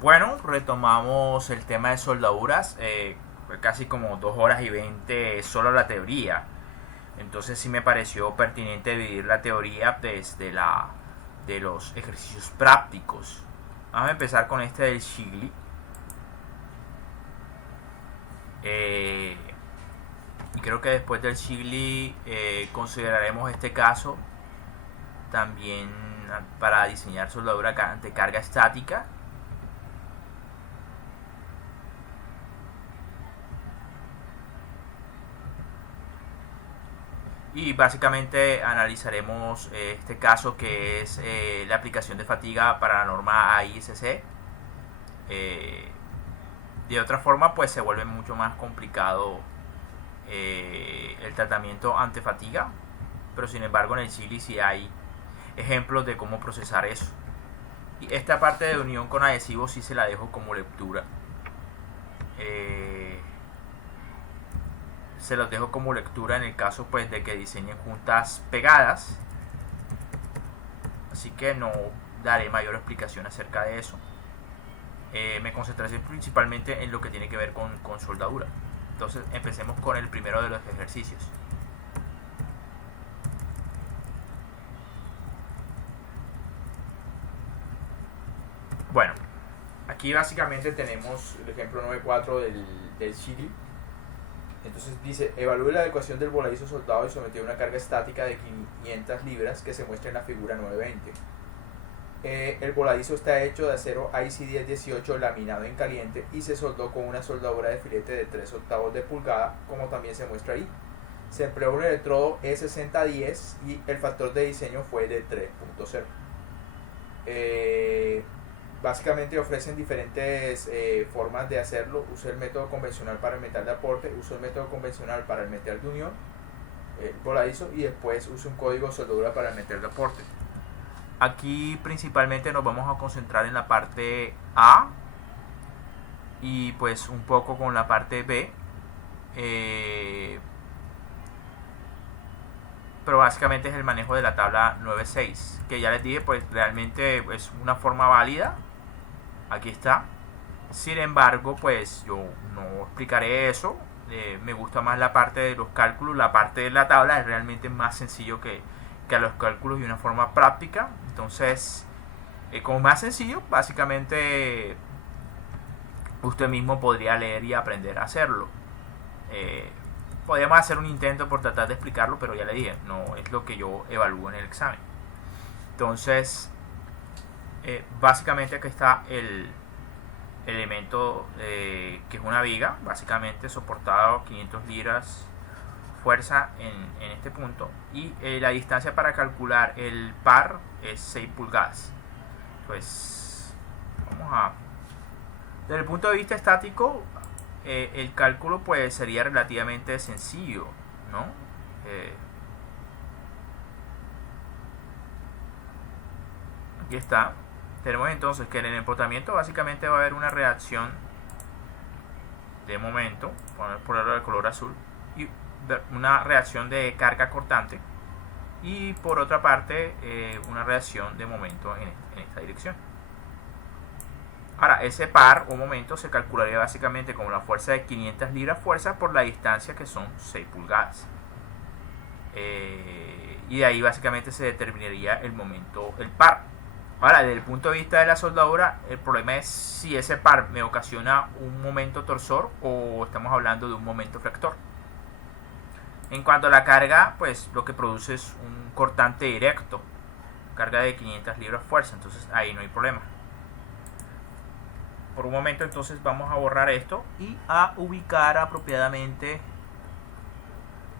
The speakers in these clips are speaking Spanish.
Bueno, retomamos el tema de soldaduras. Fue casi como 2 horas y 20 solo la teoría. Entonces sí me pareció pertinente dividir la teoría desde de los ejercicios prácticos. Vamos a empezar con este del Shigli. Eh, y creo que después del Shigli consideraremos este caso también para diseñar soldadura de carga estática. Y básicamente analizaremos este caso que es la aplicación de fatiga para la norma AISC. Eh, de otra forma, pues se vuelve mucho más complicado el tratamiento ante fatiga, pero sin embargo en el Chile sí hay ejemplos de cómo procesar eso. Y esta parte de unión con adhesivos sí se la dejo como lectura. Eh, Se los dejo como lectura en el caso pues de que diseñen juntas pegadas, así que no daré mayor explicación acerca de eso. Me concentraré principalmente en lo que tiene que ver con soldadura. Entonces empecemos con el primero de los ejercicios. Bueno, aquí básicamente tenemos el ejemplo 9.4 del Chile. Entonces dice, evalúe la adecuación del voladizo soldado y sometido a una carga estática de 500 libras que se muestra en la figura 920. El voladizo está hecho de acero IC1018 laminado en caliente y se soldó con una soldadura de filete de 3/8 de pulgada, como también se muestra ahí. Se empleó un electrodo E6010 y el factor de diseño fue de 3.0. Básicamente ofrecen diferentes formas de hacerlo. Uso el método convencional para el metal de aporte, uso el método convencional para el metal de unión, el voladizo, y después uso un código de soldadura para el metal de aporte. Aquí principalmente nos vamos a concentrar en la parte A y pues un poco con la parte B. Pero básicamente es el manejo de la tabla 9.6, que ya les dije, pues realmente es una forma válida. Aquí está. Sin embargo, pues yo no explicaré eso. Me gusta más la parte de los cálculos. La parte de la tabla es realmente más sencillo que a los cálculos y una forma práctica. Entonces, como más sencillo, básicamente usted mismo podría leer y aprender a hacerlo. Eh, Podríamos hacer un intento por tratar de explicarlo, pero ya le dije, no es lo que yo evalúo en el examen. Entonces, básicamente aquí está el elemento que es una viga, básicamente soportado a 500 libras fuerza en este punto, y la distancia para calcular el par es 6 pulgadas. Pues vamos a, desde el punto de vista estático, el cálculo pues sería relativamente sencillo, ¿no? Aquí está. Tenemos entonces que en el empotramiento básicamente va a haber una reacción de momento, por el color azul, y una reacción de carga cortante, y por otra parte una reacción de momento en esta dirección. Ahora, ese par o momento se calcularía básicamente como la fuerza de 500 libras fuerza por la distancia, que son 6 pulgadas. Y de ahí básicamente se determinaría el momento, el par. Ahora, desde el punto de vista de la soldadura, el problema es si ese par me ocasiona un momento torsor o estamos hablando de un momento fractor. En cuanto a la carga, pues lo que produce es un cortante directo, carga de 500 libras fuerza, entonces ahí no hay problema. Por un momento entonces vamos a borrar esto y a ubicar apropiadamente,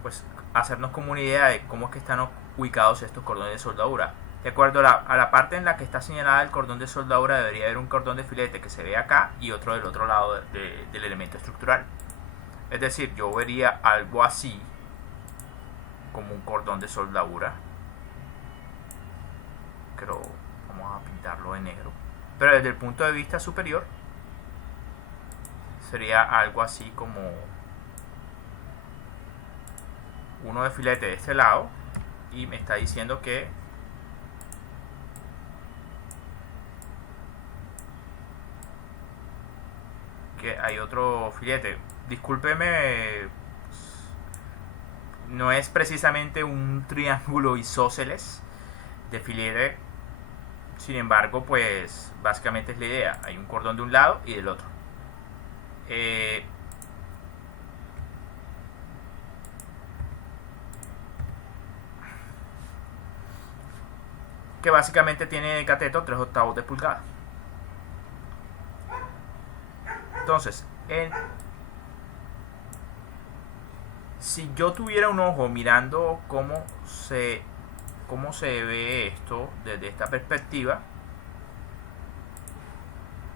pues hacernos como una idea de cómo es que están ubicados estos cordones de soldadura. De acuerdo a la parte en la que está señalada el cordón de soldadura, debería haber un cordón de filete que se ve acá y otro del otro lado del elemento estructural. Es decir, yo vería algo así como un cordón de soldadura. Pero vamos a pintarlo de negro. Pero desde el punto de vista superior sería algo así como uno de filete de este lado, y me está diciendo que que hay otro filete. Discúlpeme, no es precisamente un triángulo isósceles de filete. Sin embargo, pues básicamente es la idea. Hay un cordón de un lado y del otro. Que básicamente tiene de cateto 3/8 de pulgada. Entonces, si yo tuviera un ojo mirando cómo se ve esto desde esta perspectiva,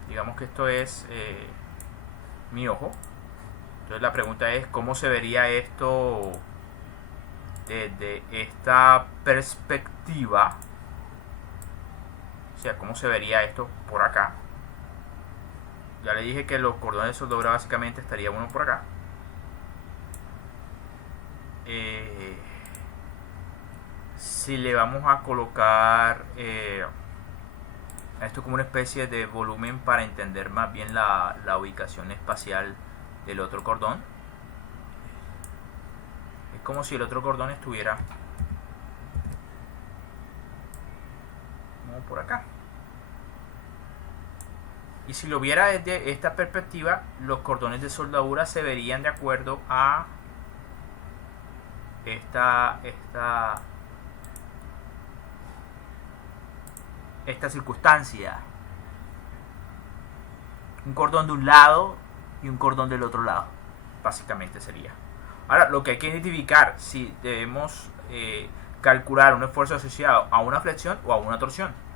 digamos que esto es mi ojo. Entonces la pregunta es cómo se vería esto desde esta perspectiva. O sea, cómo se vería esto por acá. Ya le dije que los cordones de soldadura básicamente estaría uno por acá. Si le vamos a colocar esto como una especie de volumen para entender más bien la ubicación espacial del otro cordón, es como si el otro cordón estuviera como por acá. Y si lo viera desde esta perspectiva, los cordones de soldadura se verían de acuerdo a esta circunstancia. Un cordón de un lado y un cordón del otro lado, básicamente sería. Ahora, lo que hay que identificar si debemos calcular un esfuerzo asociado a una flexión o a una torsión.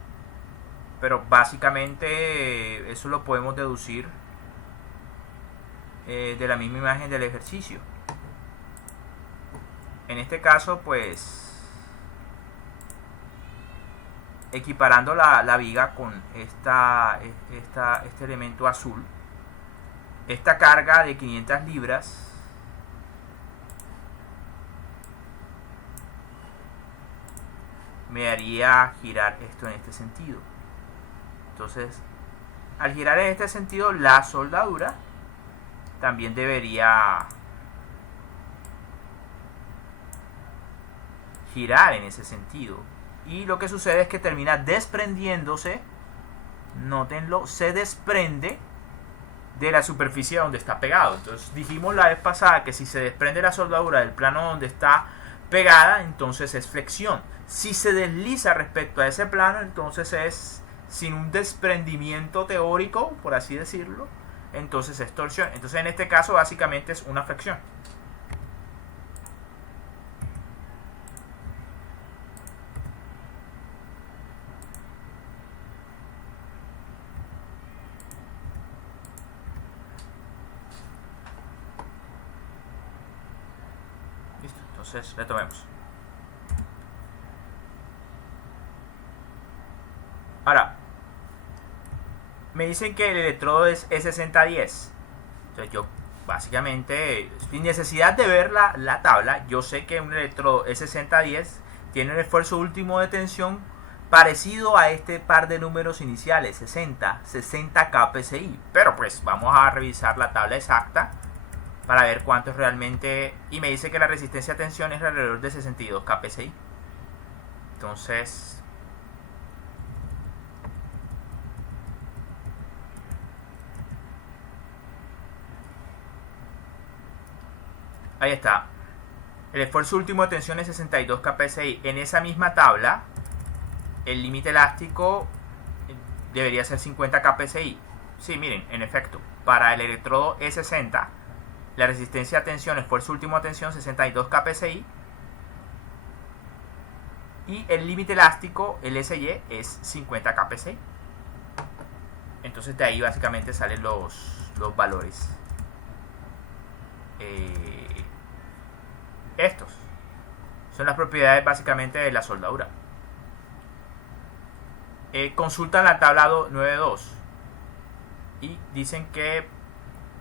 Pero básicamente eso lo podemos deducir de la misma imagen del ejercicio. En este caso, pues, equiparando la viga con este elemento azul, esta carga de 500 libras me haría girar esto en este sentido. Entonces, al girar en este sentido, la soldadura también debería girar en ese sentido. Y lo que sucede es que termina desprendiéndose, nótenlo, se desprende de la superficie donde está pegado. Entonces dijimos la vez pasada que si se desprende la soldadura del plano donde está pegada, entonces es flexión. Si se desliza respecto a ese plano, entonces es sin un desprendimiento teórico, por así decirlo, entonces es torsión. Entonces en este caso básicamente es una flexión. Listo, entonces retomemos. Ahora, me dicen que el electrodo es E6010. Entonces yo básicamente, sin necesidad de ver la tabla, yo sé que un electrodo E6010 tiene un esfuerzo último de tensión parecido a este par de números iniciales, 60 kPSI. Pero pues vamos a revisar la tabla exacta para ver cuánto es realmente. Y me dice que la resistencia a tensión es alrededor de 62 kPSI. Entonces, ahí está. El esfuerzo último de tensión es 62 kPSI. En esa misma tabla, el límite elástico debería ser 50 kPSI. Sí, miren, en efecto, para el electrodo E60, la resistencia a tensión, esfuerzo último de tensión, 62 kPSI. Y el límite elástico, el SY, es 50 kPSI. Entonces de ahí básicamente salen los valores. Estos son las propiedades básicamente de la soldadura. Consultan la tabla 9.2 y dicen que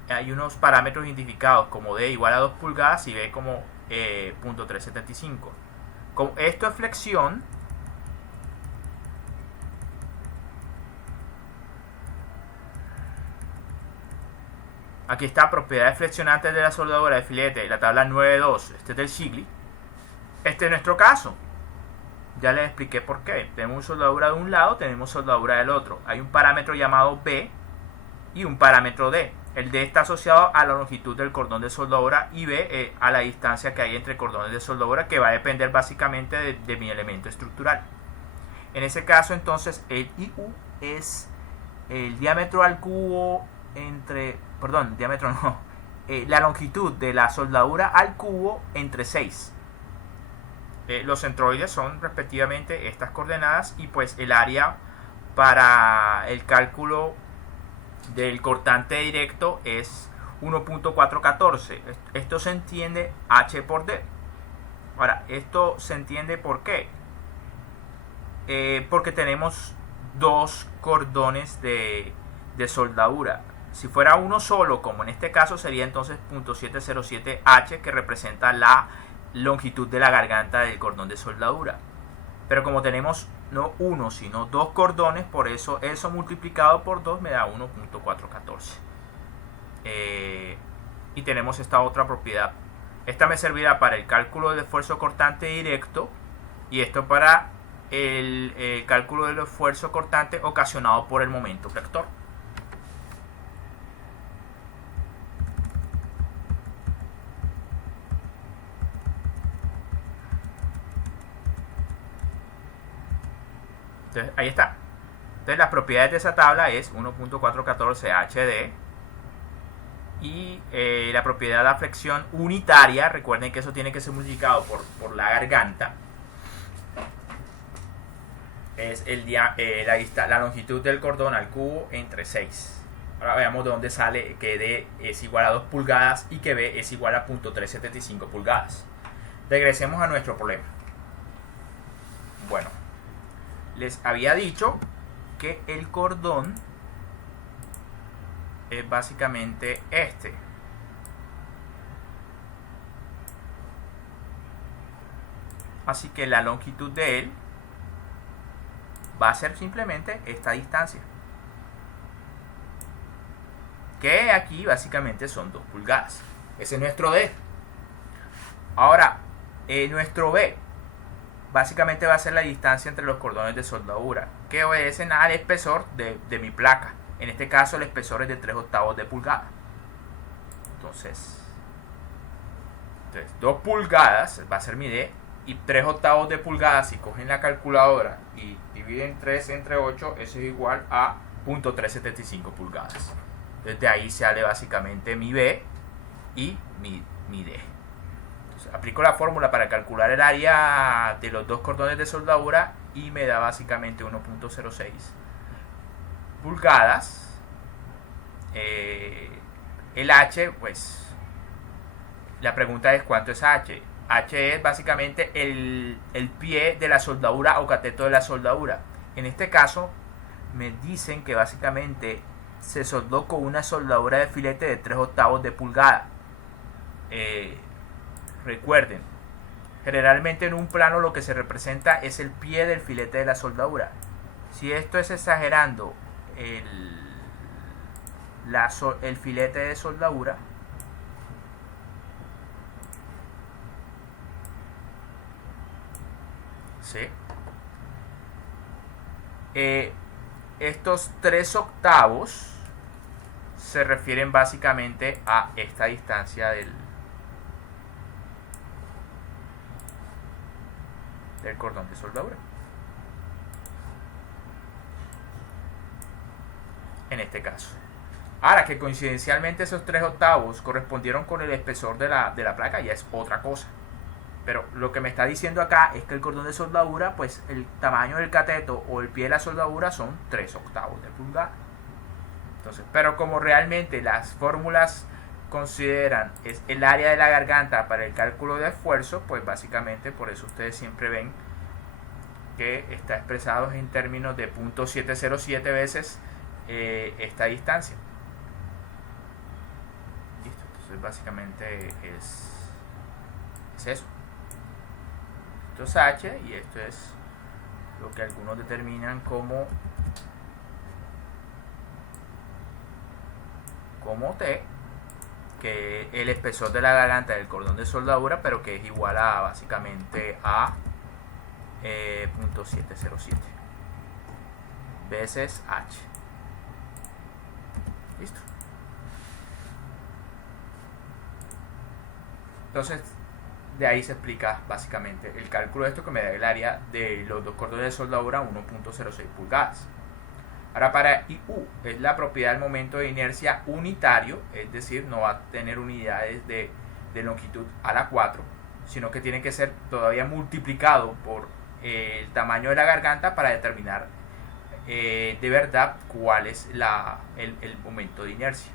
hay unos parámetros identificados como D igual a 2 pulgadas y B como .375. Como esto es flexión, Aquí está propiedades flexionantes de la soldadura de filete, la tabla 9.2, este es del Shigli. Este es nuestro caso. Ya les expliqué por qué. Tenemos soldadura de un lado, tenemos soldadura del otro. Hay un parámetro llamado B y un parámetro D. El D está asociado a la longitud del cordón de soldadura y B a la distancia que hay entre cordones de soldadura, que va a depender básicamente de mi elemento estructural. En ese caso, entonces, el IU es el diámetro al cubo entre... Perdón, diámetro no. La longitud de la soldadura al cubo entre 6. Los centroides son respectivamente estas coordenadas y pues el área para el cálculo del cortante directo es 1.414. Esto se entiende H por D. Ahora, esto se entiende por qué. Porque tenemos dos cordones de soldadura. Si fuera uno solo, como en este caso, sería entonces 0.707H, que representa la longitud de la garganta del cordón de soldadura. Pero como tenemos no uno, sino dos cordones, por eso multiplicado por 2 me da 1.414. Y tenemos esta otra propiedad. Esta me servirá para el cálculo del esfuerzo cortante directo y esto para el cálculo del esfuerzo cortante ocasionado por el momento vector. Entonces, ahí está. Entonces, las propiedades de esa tabla es 1.414 HD y la propiedad de la flexión unitaria, recuerden que eso tiene que ser multiplicado por la garganta, es la longitud del cordón al cubo entre 6. Ahora veamos de dónde sale que D es igual a 2 pulgadas y que B es igual a 0.375 pulgadas. Regresemos a nuestro problema. Bueno, les había dicho que el cordón es básicamente este. Así que la longitud de él va a ser simplemente esta distancia, que aquí básicamente son 2 pulgadas. Ese es nuestro D. Ahora, nuestro B básicamente va a ser la distancia entre los cordones de soldadura, que obedecen al espesor de mi placa. En este caso el espesor es de 3/8 de pulgada. Entonces 2 pulgadas va a ser mi D, y 3/8 de pulgada, si cogen la calculadora y dividen 3 entre 8, eso es igual a 0.375 pulgadas. Desde ahí sale básicamente mi B y mi D. Entonces, aplico la fórmula para calcular el área de los dos cordones de soldadura y me da básicamente 1.06 pulgadas. El H, pues la pregunta es ¿cuánto es H? H es básicamente el pie de la soldadura o cateto de la soldadura. En este caso me dicen que básicamente se soldó con una soldadura de filete de 3/8 de pulgada. Recuerden, generalmente en un plano lo que se representa es el pie del filete de la soldadura. Si esto es exagerando el filete de soldadura, ¿sí? Estos 3/8 se refieren básicamente a esta distancia del cordón de soldadura. En este caso. Ahora que coincidencialmente esos 3/8 correspondieron con el espesor de la placa, ya es otra cosa. Pero lo que me está diciendo acá es que el cordón de soldadura, pues el tamaño del cateto o el pie de la soldadura son 3/8 de pulgada. Entonces, pero como realmente las fórmulas consideran es el área de la garganta para el cálculo de esfuerzo, pues básicamente por eso ustedes siempre ven que está expresado en términos de 0.707 veces esta distancia. Listo, entonces básicamente es eso. Esto es H y esto es lo que algunos determinan como T. que el espesor de la garganta del cordón de soldadura, pero que es igual a básicamente a 0.707 veces H. Listo. Entonces, de ahí se explica básicamente el cálculo de esto, que me da el área de los dos cordones de soldadura 1.06 pulgadas. Ahora, para IU es la propiedad del momento de inercia unitario, es decir, no va a tener unidades de longitud a la 4, sino que tiene que ser todavía multiplicado por el tamaño de la garganta para determinar de verdad cuál es el momento de inercia.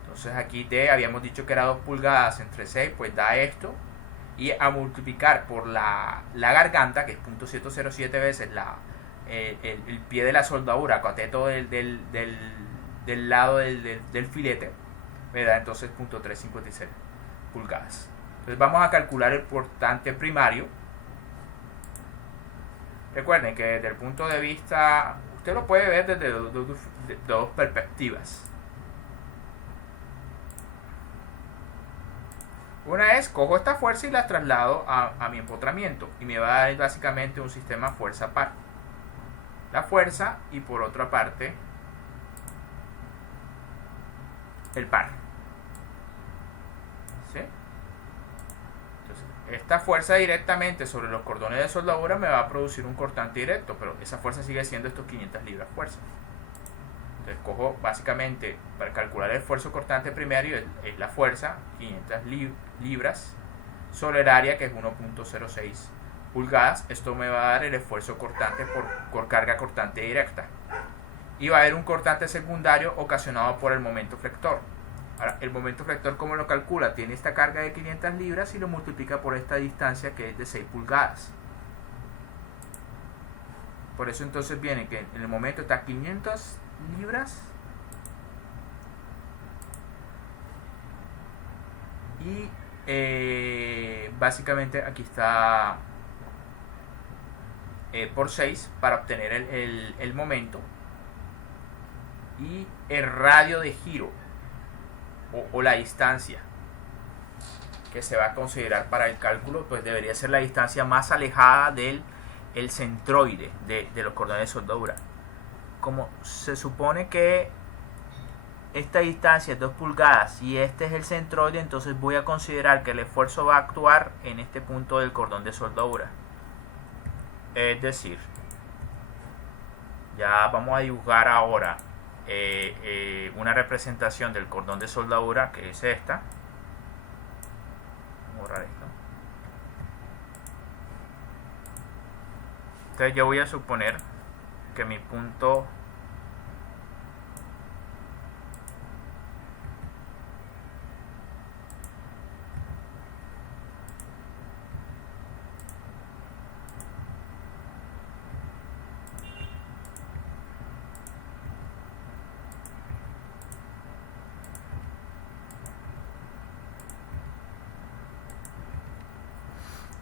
Entonces aquí D habíamos dicho que era 2 pulgadas entre 6, pues da esto, y a multiplicar por la garganta, que es 0.707 veces el pie de la soldadura, cateto del lado del filete, me da entonces 0.356 pulgadas. Entonces vamos a calcular el cortante primario. Recuerden que desde el punto de vista, usted lo puede ver desde dos perspectivas. Una es, cojo esta fuerza y la traslado a mi empotramiento, y me va a dar básicamente un sistema fuerza par. La fuerza, y por otra parte el par. ¿Sí? Entonces, esta fuerza directamente sobre los cordones de soldadura me va a producir un cortante directo, pero esa fuerza sigue siendo estos 500 libras fuerza. Entonces cojo básicamente, para calcular el esfuerzo cortante primario, es la fuerza, 500 libras sobre el área, que es 1.06 pulgadas. Esto me va a dar el esfuerzo cortante por carga cortante directa. Y va a haber un cortante secundario ocasionado por el momento flector. Ahora, el momento flector, ¿cómo lo calcula? Tiene esta carga de 500 libras y lo multiplica por esta distancia, que es de 6 pulgadas. Por eso entonces viene que en el momento está 500 libras y básicamente aquí está por 6 para obtener el momento, y el radio de giro o la distancia que se va a considerar para el cálculo, pues debería ser la distancia más alejada del centroide de los cordones de soldadura. Como se supone que esta distancia es 2 pulgadas y este es el centroide, entonces voy a considerar que el esfuerzo va a actuar en este punto del cordón de soldadura. Es decir, ya vamos a dibujar ahora una representación del cordón de soldadura, que es esta. Vamos a borrar esto. Entonces yo voy a suponer que mi punto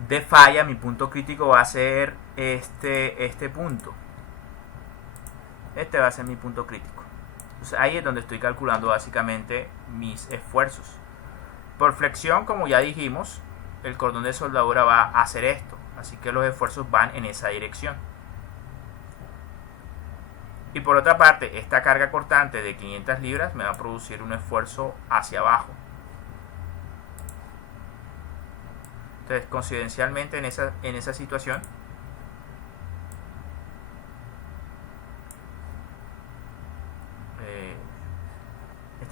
de falla, mi punto crítico va a ser este punto. Este va a ser mi punto crítico. Entonces ahí es donde estoy calculando básicamente mis esfuerzos. Por flexión, como ya dijimos, el cordón de soldadura va a hacer esto, así que los esfuerzos van en esa dirección. Y por otra parte, esta carga cortante de 500 libras me va a producir un esfuerzo hacia abajo. Entonces, coincidencialmente en esa situación,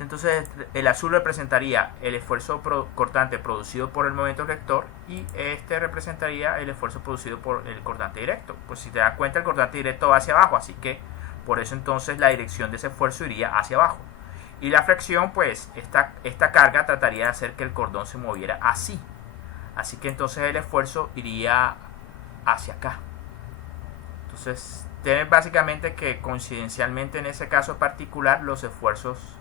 entonces el azul representaría el esfuerzo cortante producido por el momento rector, y este representaría el esfuerzo producido por el cortante directo. Pues si te das cuenta, el cortante directo va hacia abajo, así que por eso entonces la dirección de ese esfuerzo iría hacia abajo. Y la fricción, pues esta carga trataría de hacer que el cordón se moviera así. Así que entonces el esfuerzo iría hacia acá. Entonces, tienes básicamente que coincidencialmente en ese caso particular los esfuerzos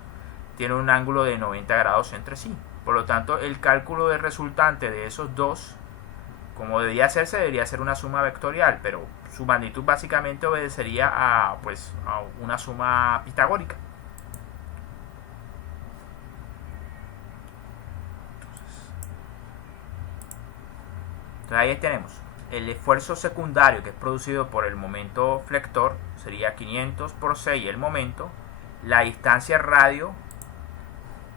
tienen un ángulo de 90 grados entre sí. Por lo tanto, el cálculo del resultante de esos dos, como debería ser una suma vectorial, pero su magnitud básicamente obedecería a una suma pitagórica. Entonces ahí tenemos el esfuerzo secundario que es producido por el momento flector, sería 500 por 6 el momento. La distancia radio,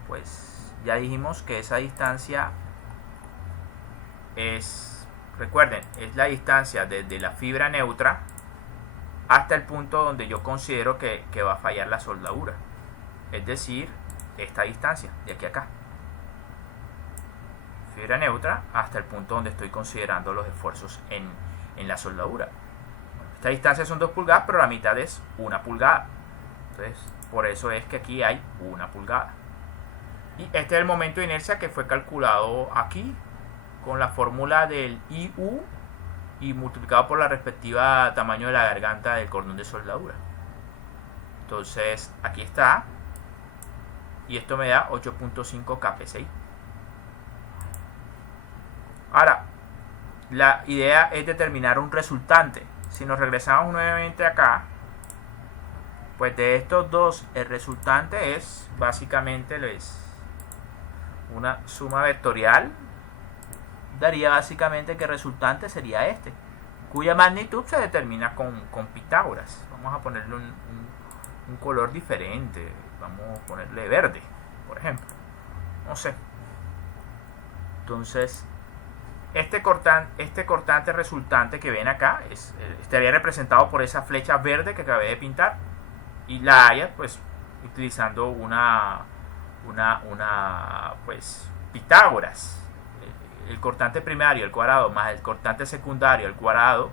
pues ya dijimos que esa distancia es, recuerden, es la distancia desde la fibra neutra hasta el punto donde yo considero que va a fallar la soldadura, es decir, esta distancia de aquí a acá, fibra neutra hasta el punto donde estoy considerando los esfuerzos en la soldadura. Esta distancia son 2 pulgadas, pero la mitad es 1 pulgada. Entonces, por eso es que aquí hay 1 pulgada. Y este es el momento de inercia que fue calculado aquí con la fórmula del IU y multiplicado por la respectiva tamaño de la garganta del cordón de soldadura. Entonces, aquí está. Y esto me da 8.5 kPsi. Ahora, la idea es determinar un resultante. Si nos regresamos nuevamente acá, pues de estos dos, el resultante es básicamente una suma vectorial. Daría básicamente que el resultante sería este, cuya magnitud se determina con Pitágoras. Vamos a ponerle un color diferente. Vamos a ponerle verde, por ejemplo. No sé. Entonces, este cortante resultante que ven acá estaría representado por esa flecha verde que acabé de pintar, y la haya pues utilizando una pues Pitágoras. El cortante primario al cuadrado más el cortante secundario al cuadrado,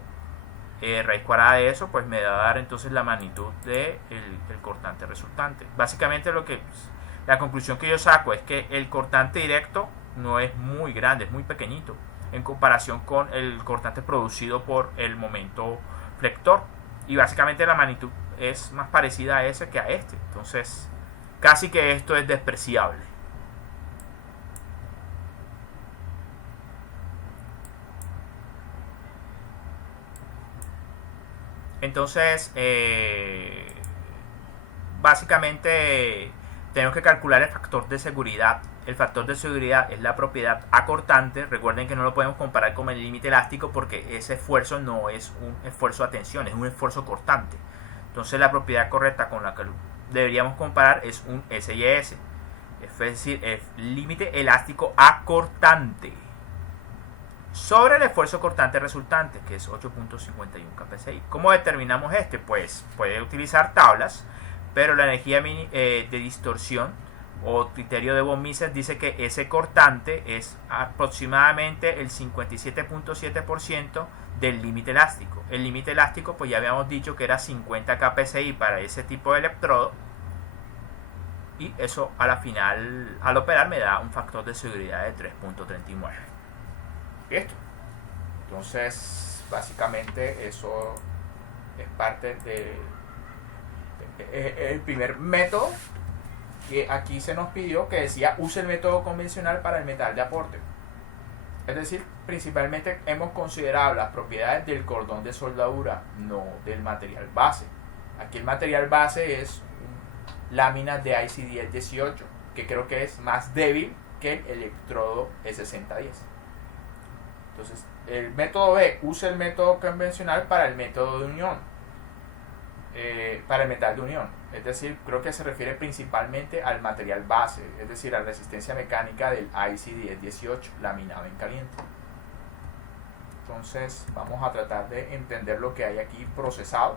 raíz cuadrada de eso, pues me va a dar entonces la magnitud del cortante resultante. Básicamente la conclusión que yo saco es que el cortante directo no es muy grande, es muy pequeñito en comparación con el cortante producido por el momento flector, y básicamente la magnitud es más parecida a ese que a este. Entonces casi que esto es despreciable. Entonces, básicamente tenemos que calcular el factor de seguridad. El factor de seguridad es la propiedad acortante. Recuerden que no lo podemos comparar con el límite elástico porque ese esfuerzo no es un esfuerzo a tensión, es un esfuerzo cortante. Entonces la propiedad correcta con la que deberíamos comparar es un SIS, es decir, el límite elástico acortante sobre el esfuerzo cortante resultante, que es 8.51 kPsi. ¿Cómo determinamos este? Pues puede utilizar tablas, pero la energía de distorsión o criterio de von Mises dice que ese cortante es aproximadamente el 57.7% del límite elástico. El límite elástico, pues ya habíamos dicho que era 50 kPsi para ese tipo de electrodo, y eso a la final, al operar, me da un factor de seguridad de 3.39. Esto. Entonces, básicamente eso es parte de el primer método que aquí se nos pidió, que decía use el método convencional para el metal de aporte. Es decir, principalmente hemos considerado las propiedades del cordón de soldadura, no del material base. Aquí el material base es láminas de IC1018, que creo que es más débil que el electrodo E6010. Entonces, el método B, usa el método convencional para el método de unión, para el metal de unión. Es decir, creo que se refiere principalmente al material base, es decir, a la resistencia mecánica del IC1018, laminado en caliente. Entonces, vamos a tratar de entender lo que hay aquí procesado.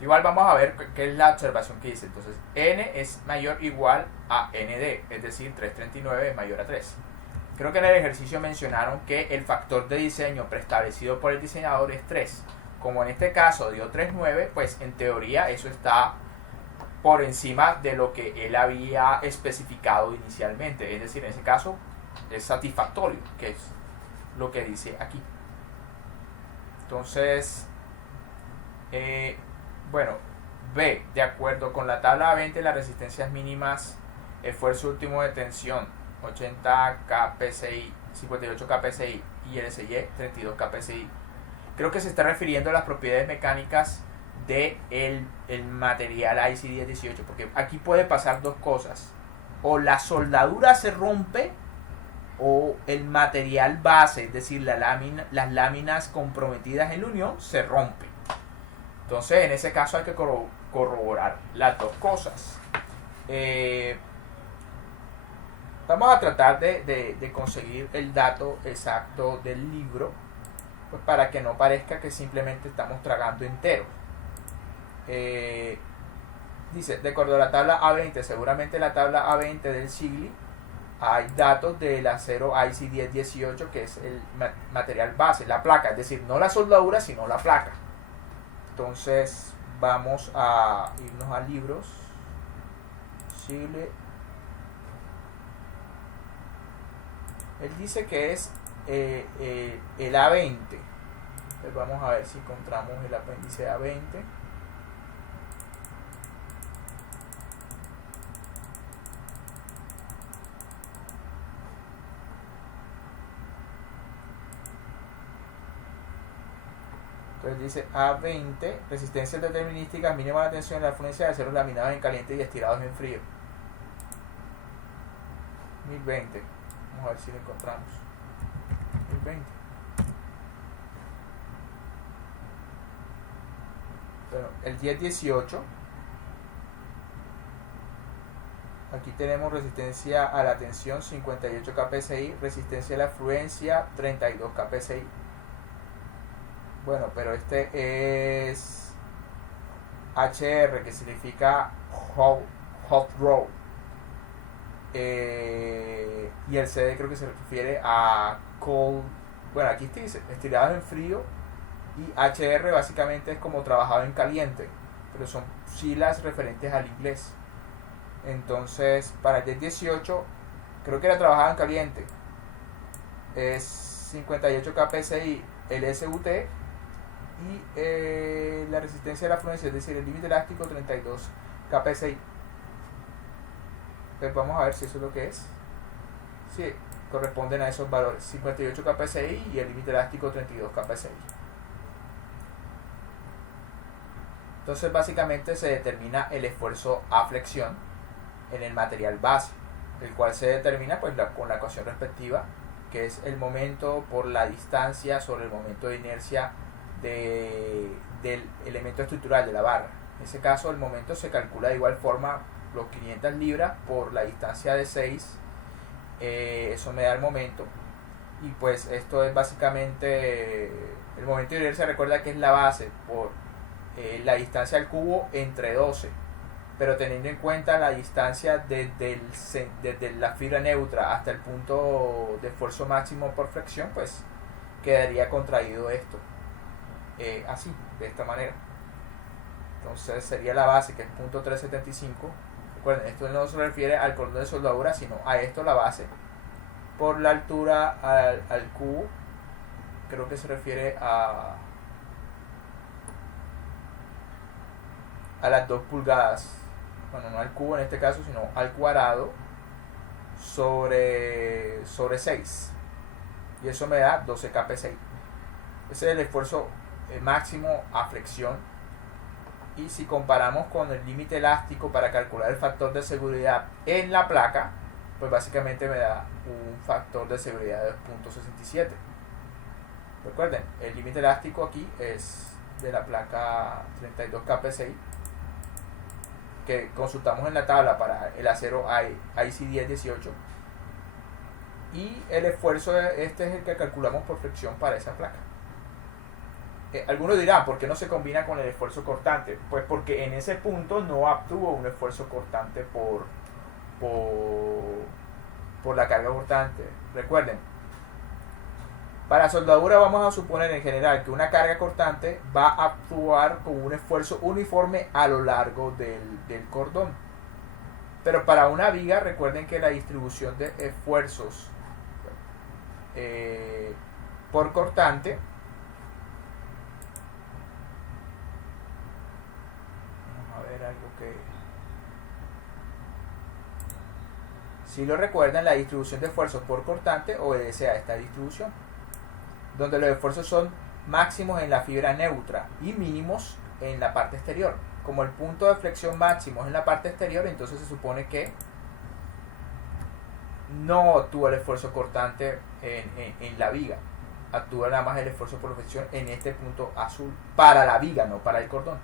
Igual vamos a ver qué es la observación que dice. Entonces, N es mayor o igual a ND, es decir, 339 es mayor a 3. Creo que en el ejercicio mencionaron que el factor de diseño preestablecido por el diseñador es 3. Como en este caso dio 3.9, pues en teoría eso está por encima de lo que él había especificado inicialmente. Es decir, en ese caso es satisfactorio, que es lo que dice aquí. Entonces, bueno, B, de acuerdo con la tabla 20, las resistencias mínimas, esfuerzo último de tensión, 80 kPsi, 58 kPsi y LSY 32 kPsi. Creo que se está refiriendo a las propiedades mecánicas del el material IC1018, porque aquí puede pasar dos cosas: o la soldadura se rompe o el material base, es decir, las láminas comprometidas en la unión, se rompen. Entonces, en ese caso hay que corroborar las dos cosas. Vamos a tratar de conseguir el dato exacto del libro, pues para que no parezca que simplemente estamos tragando enteros. Dice, de acuerdo a la tabla A20, seguramente la tabla A20 del Sigli, hay datos del acero IC1018, que es el material base, la placa, es decir, no la soldadura, sino la placa. Entonces, vamos a irnos a libros. Sigli. Él dice que es el A20. Entonces, vamos a ver si encontramos el apéndice A20. Entonces dice A20, resistencias determinísticas, mínima de tensión en la fluencia de aceros laminados en caliente y estirados en frío. 1020. Vamos a ver si lo encontramos. 1020. Bueno, el 1018. Aquí tenemos resistencia a la tensión 58 kPsi, resistencia a la fluencia 32 kPsi. Bueno, pero este es HR, que significa hot roll. Y el CD creo que se refiere a cold. Bueno, aquí dice estirados en frío. Y HR básicamente es como trabajado en caliente, pero son siglas referentes al inglés. Entonces, para el 1018, creo que era trabajado en caliente. Es 58 kPsi el SUT. Y la resistencia de la fluencia, es decir, el límite elástico 32 kPsi. Pues vamos a ver si eso es lo que es. Sí, corresponden a esos valores, 58 kPsi y el límite elástico 32 kPsi. Entonces básicamente se determina el esfuerzo a flexión en el material base, el cual se determina pues con la ecuación respectiva, que es el momento por la distancia sobre el momento de inercia del elemento estructural de la barra. En ese caso el momento se calcula de igual forma los 500 libras por la distancia de 6, eso me da el momento, y pues esto es básicamente el momento de inercia. Recuerda que es la base por la distancia al cubo entre 12, pero teniendo en cuenta la distancia desde la fibra neutra hasta el punto de esfuerzo máximo por flexión, pues quedaría contraído esto. Así, de esta manera. Entonces sería la base, que es punto 375. Recuerden, esto no se refiere al cordón de soldadura, sino a esto, la base, por la altura al cubo. Creo que se refiere a las 2 pulgadas. Bueno, no al cubo en este caso, sino al cuadrado sobre 6. Y eso me da 12 kPsi. Ese es el esfuerzo máximo a flexión. Y si comparamos con el límite elástico para calcular el factor de seguridad en la placa, pues básicamente me da un factor de seguridad de 2.67. Recuerden, el límite elástico aquí es de la placa 32 kPsi, que consultamos en la tabla para el acero IC1018. Y el esfuerzo este es el que calculamos por flexión para esa placa. Algunos dirán, ¿por qué no se combina con el esfuerzo cortante? Pues porque en ese punto no obtuvo un esfuerzo cortante por la carga cortante. Recuerden, para soldadura vamos a suponer en general que una carga cortante va a actuar con un esfuerzo uniforme a lo largo del cordón. Pero para una viga, recuerden que la distribución de esfuerzos por cortante, algo que si lo recuerdan, la distribución de esfuerzos por cortante obedece a esta distribución, donde los esfuerzos son máximos en la fibra neutra y mínimos en la parte exterior. Como el punto de flexión máximo es en la parte exterior, entonces se supone que no actúa el esfuerzo cortante en la viga, actúa nada más el esfuerzo por fricción en este punto azul, para la viga, no para el cordón.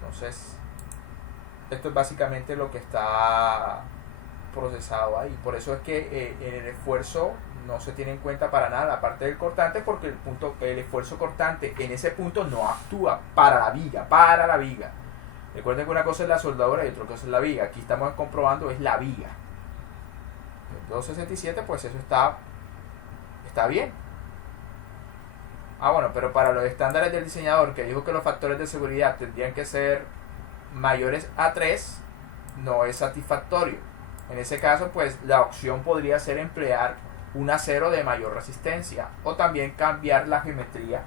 Entonces, esto es básicamente lo que está procesado ahí. Por eso es que en el esfuerzo no se tiene en cuenta para nada la parte del cortante, porque el esfuerzo cortante en ese punto no actúa para la viga, Recuerden que una cosa es la soldadura y otra cosa es la viga. Aquí estamos comprobando es la viga. El 267, pues eso está bien. Bueno, pero para los estándares del diseñador, que dijo que los factores de seguridad tendrían que ser mayores a 3, no es satisfactorio. En ese caso, pues la opción podría ser emplear un acero de mayor resistencia o también cambiar la geometría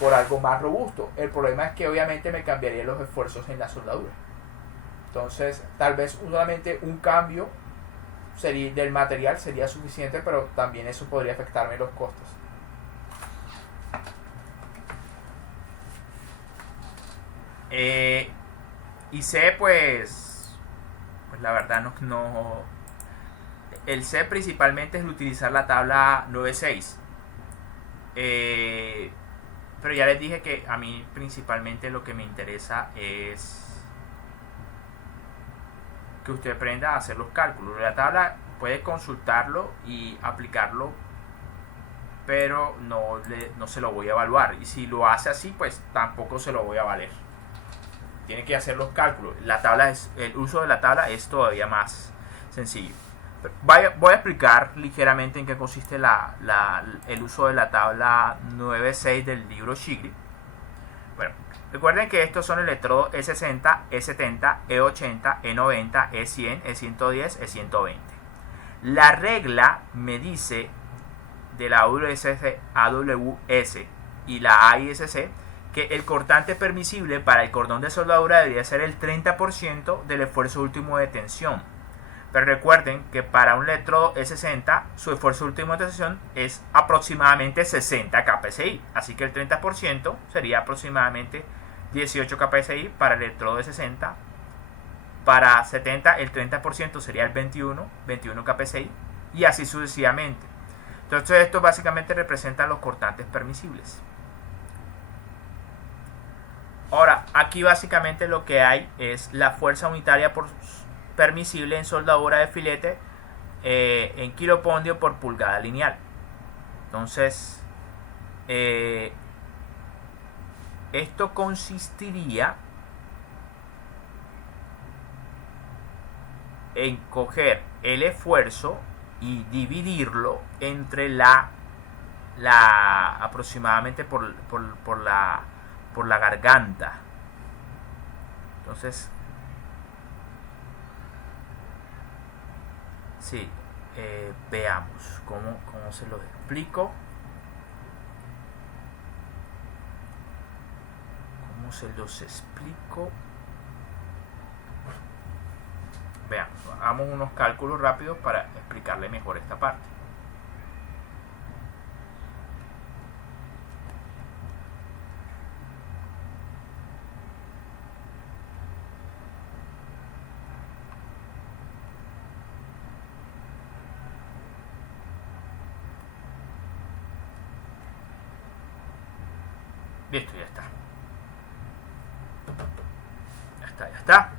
por algo más robusto. El problema es que obviamente me cambiaría los esfuerzos en la soldadura. Entonces, tal vez solamente un cambio del material sería suficiente, pero también eso podría afectarme los costos. Y C, pues la verdad no. El C principalmente es utilizar la tabla 9.6. Pero ya les dije que a mí principalmente lo que me interesa es que usted aprenda a hacer los cálculos. La tabla puede consultarlo y aplicarlo, pero no se lo voy a evaluar. Y si lo hace así, pues tampoco se lo voy a valer. Tiene que hacer los cálculos. El uso de la tabla es todavía más sencillo. Voy a explicar ligeramente en qué consiste el uso de la tabla 9.6 del libro Shigri. Bueno, recuerden que estos son electrodos E60, E70, E80, E90, E100, E110, E120. La regla me dice de la AWS y la AISC que el cortante permisible para el cordón de soldadura debería ser el 30% del esfuerzo último de tensión. Pero recuerden que para un electrodo E60 su esfuerzo último de tensión es aproximadamente 60 kPsi. Así que el 30% sería aproximadamente 18 kPsi para el electrodo E60. Para 70 el 30% sería el 21 kPsi y así sucesivamente. Entonces esto básicamente representa los cortantes permisibles. Ahora, aquí básicamente lo que hay es la fuerza unitaria permisible en soldadura de filete en kilopondio por pulgada lineal. Entonces, esto consistiría en coger el esfuerzo y dividirlo entre aproximadamente por la garganta. Entonces, sí, veamos cómo se lo explico. ¿Cómo se los explico? Vean, hagamos unos cálculos rápidos para explicarle mejor esta parte. Listo, ya está. Ya está.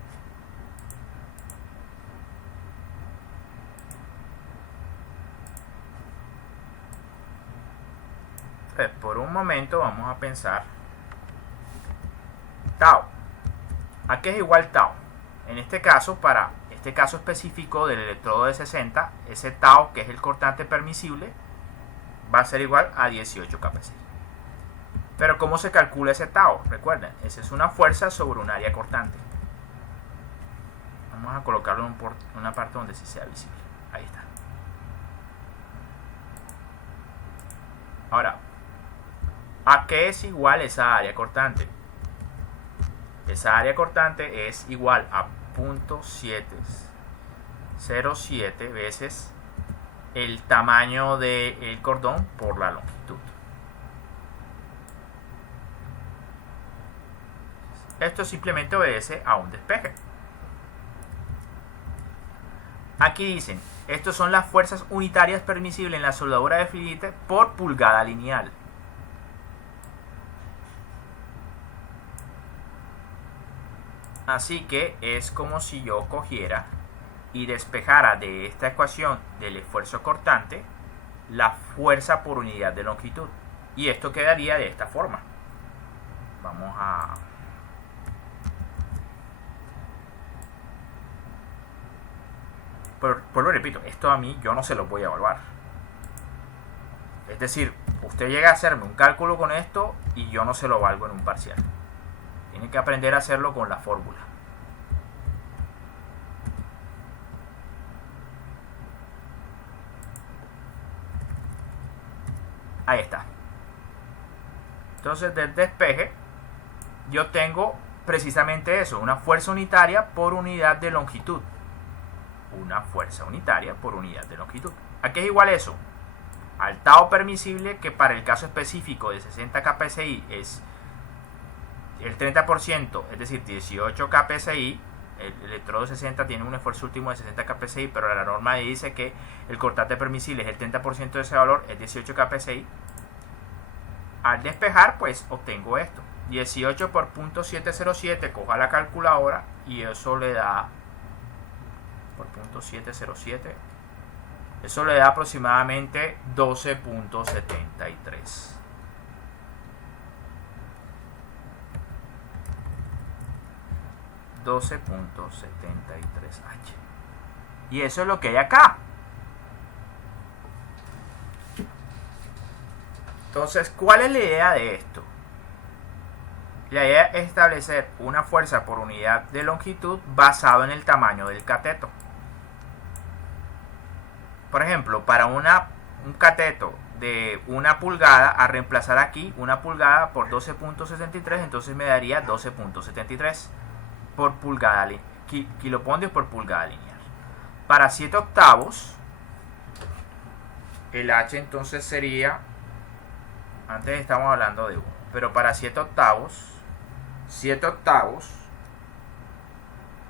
Por un momento vamos a pensar tau. ¿A qué es igual tau? En este caso, para este caso específico del electrodo de 60, ese tau, que es el cortante permisible, va a ser igual a 18 kPsi. Pero ¿cómo se calcula ese tau? Recuerden, esa es una fuerza sobre un área cortante. Vamos a colocarlo en una parte donde sí sea visible. Ahí está. Ahora, ¿a qué es igual esa área cortante? Esa área cortante es igual a 0.707 veces el tamaño del cordón por la longitud. Esto simplemente obedece a un despeje. Aquí dicen, estas son las fuerzas unitarias permisibles en la soldadura de filete por pulgada lineal. Así que es como si yo cogiera y despejara de esta ecuación del esfuerzo cortante la fuerza por unidad de longitud. Y esto quedaría de esta forma. Vamos a... Pues lo repito, esto a mí yo no se lo voy a evaluar. Es decir, usted llega a hacerme un cálculo con esto y yo no se lo valgo en un parcial. Tiene que aprender a hacerlo con la fórmula. Ahí está. Entonces del despeje yo tengo precisamente eso, una fuerza unitaria por unidad de longitud. Una fuerza unitaria por unidad de longitud. ¿A qué es igual eso? Al tau permisible, que para el caso específico de 60 kpsi es el 30%, es decir, 18 kpsi. El electrodo 60 tiene un esfuerzo último de 60 kpsi, pero la norma dice que el cortante permisible es el 30% de ese valor, es 18 kpsi. Al despejar, pues obtengo esto. 18 por .707, coja la calculadora y eso le da por .707, eso le da aproximadamente 12.73. H. Y eso es lo que hay acá. Entonces, ¿cuál es la idea de esto? La idea es establecer una fuerza por unidad de longitud basado en el tamaño del cateto. Por ejemplo, para un cateto de 1 pulgada, a reemplazar aquí 1 pulgada por 12.73, entonces me daría 12.73 por pulgada, kilopondrios por pulgada lineal. Para 7 octavos, el H entonces sería, antes estamos hablando de 1, pero para 7 octavos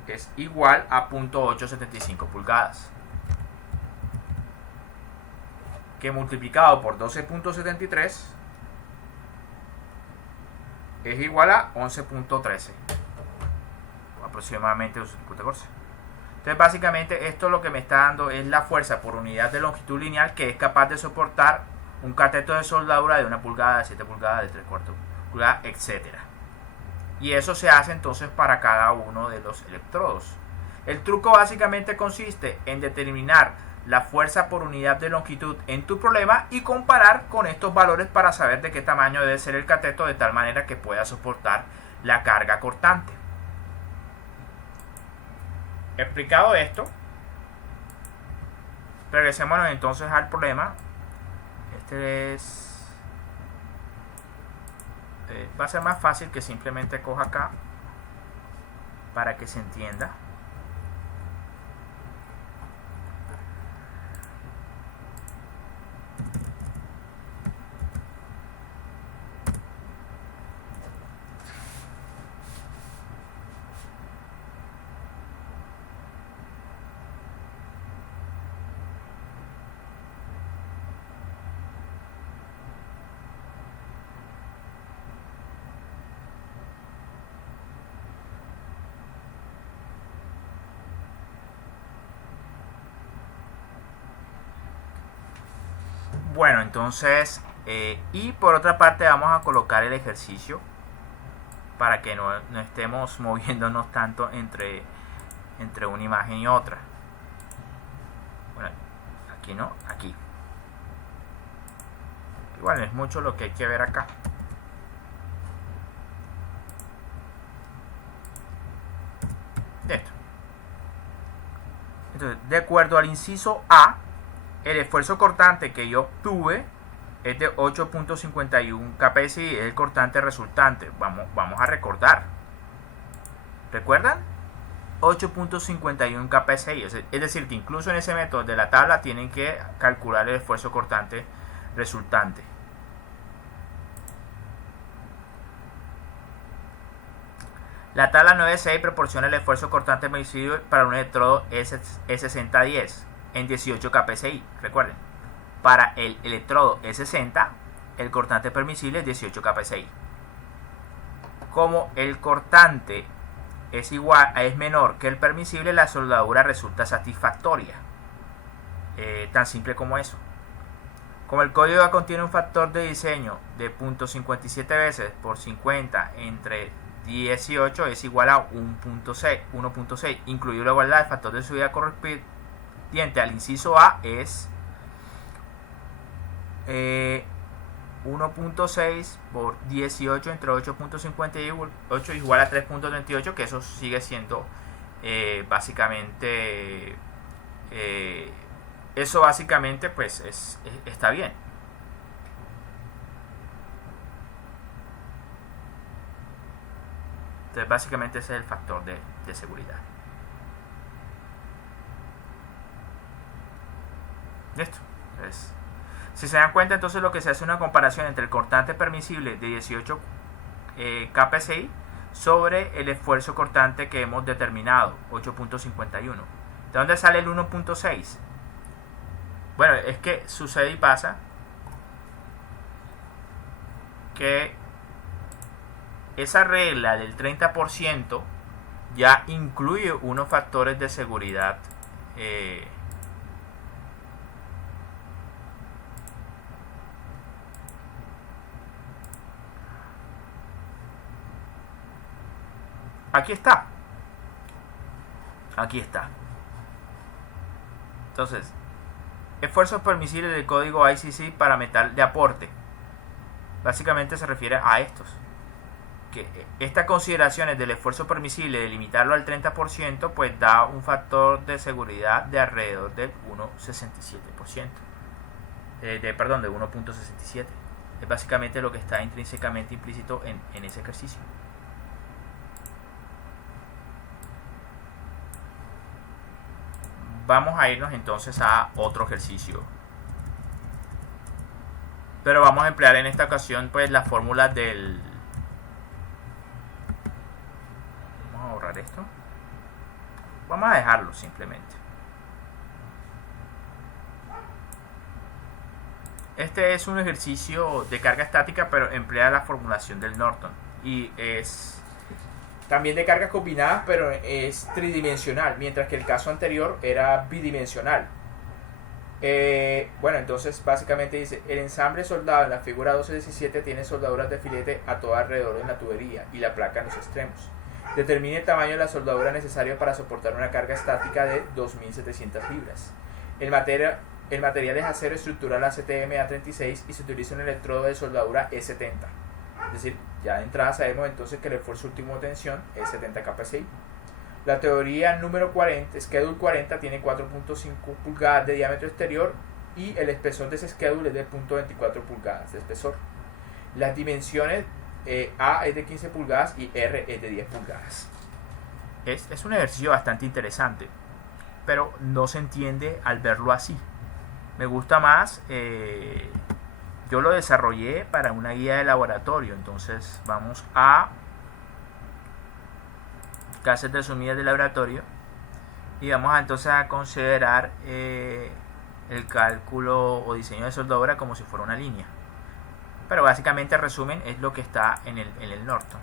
es igual a 0.875 pulgadas, que multiplicado por 12.73 es igual a 11.13, aproximadamente 11.14. Entonces básicamente esto lo que me está dando es la fuerza por unidad de longitud lineal que es capaz de soportar un cateto de soldadura de 1 pulgada, de 7 pulgadas, de 3/4 pulgadas, etc. Y eso se hace entonces para cada uno de los electrodos. El truco básicamente consiste en determinar la fuerza por unidad de longitud en tu problema y comparar con estos valores para saber de qué tamaño debe ser el cateto de tal manera que pueda soportar la carga cortante. Explicado esto, regresémonos entonces al problema. Este es... va a ser más fácil que simplemente coja acá para que se entienda. Bueno, entonces, y por otra parte vamos a colocar el ejercicio para que no estemos moviéndonos tanto entre una imagen y otra. Bueno, aquí no, aquí. Igual es mucho lo que hay que ver acá. Esto. Entonces, de acuerdo al inciso A, el esfuerzo cortante que yo obtuve es de 8.51 kpsi, es el cortante resultante. Vamos a recordar. ¿Recuerdan? 8.51 kpsi. Es decir, que incluso en ese método de la tabla tienen que calcular el esfuerzo cortante resultante. La tabla 9.6 proporciona el esfuerzo cortante permisible para un electrodo E6010 en 18 kPsi. Recuerden, para el electrodo E60 el cortante permisible es 18 kPsi. Como el cortante es menor que el permisible, la soldadura resulta satisfactoria. Tan simple como eso. Como el código contiene un factor de diseño de 0.57 veces por 50 entre 18 es igual a 1.6, incluido la igualdad, el factor de subida correspondiente al inciso A es 1.6 por 18 entre 8.58 igual a 3.38, que eso sigue siendo básicamente eso básicamente pues está bien. Entonces básicamente ese es el factor de seguridad. Listo. Entonces, si se dan cuenta, entonces lo que se hace es una comparación entre el cortante permisible de 18 kPsi sobre el esfuerzo cortante que hemos determinado, 8.51. ¿De dónde sale el 1.6? Bueno, es que sucede y pasa que esa regla del 30% ya incluye unos factores de seguridad aquí está. Entonces, esfuerzos permisibles del código ICC para metal de aporte. Básicamente se refiere a estos. Que estas consideraciones del esfuerzo permisible de limitarlo al 30% pues da un factor de seguridad de alrededor del 1.67%. Perdón, de 1.67. Es básicamente lo que está intrínsecamente implícito en ese ejercicio. Vamos a irnos entonces a otro ejercicio, pero vamos a emplear en esta ocasión pues la fórmula del... Vamos a borrar esto, vamos a dejarlo simplemente. Este es un ejercicio de carga estática, pero emplea la formulación del Norton y es también de cargas combinadas, pero es tridimensional, mientras que el caso anterior era bidimensional. Bueno, entonces básicamente dice: el ensamble soldado en la figura 12.17 tiene soldaduras de filete a todo alrededor en la tubería y la placa en los extremos. Determine el tamaño de la soldadura necesaria para soportar una carga estática de 2.700 libras. El material es acero estructural ACTM A36 y se utiliza un electrodo de soldadura E70. Es decir, ya de entrada sabemos entonces que el esfuerzo último de tensión es 70 kPsi. La teoría número 40, Schedule 40, tiene 4.5 pulgadas de diámetro exterior y el espesor de ese schedule es de 0.24 pulgadas de espesor. Las dimensiones A es de 15 pulgadas y R es de 10 pulgadas. Es un ejercicio bastante interesante, pero no se entiende al verlo así. Me gusta más... yo lo desarrollé para una guía de laboratorio. Entonces vamos a clases resumidas de laboratorio y vamos entonces a considerar el cálculo o diseño de soldadura como si fuera una línea, pero básicamente, resumen, es lo que está en el Norton.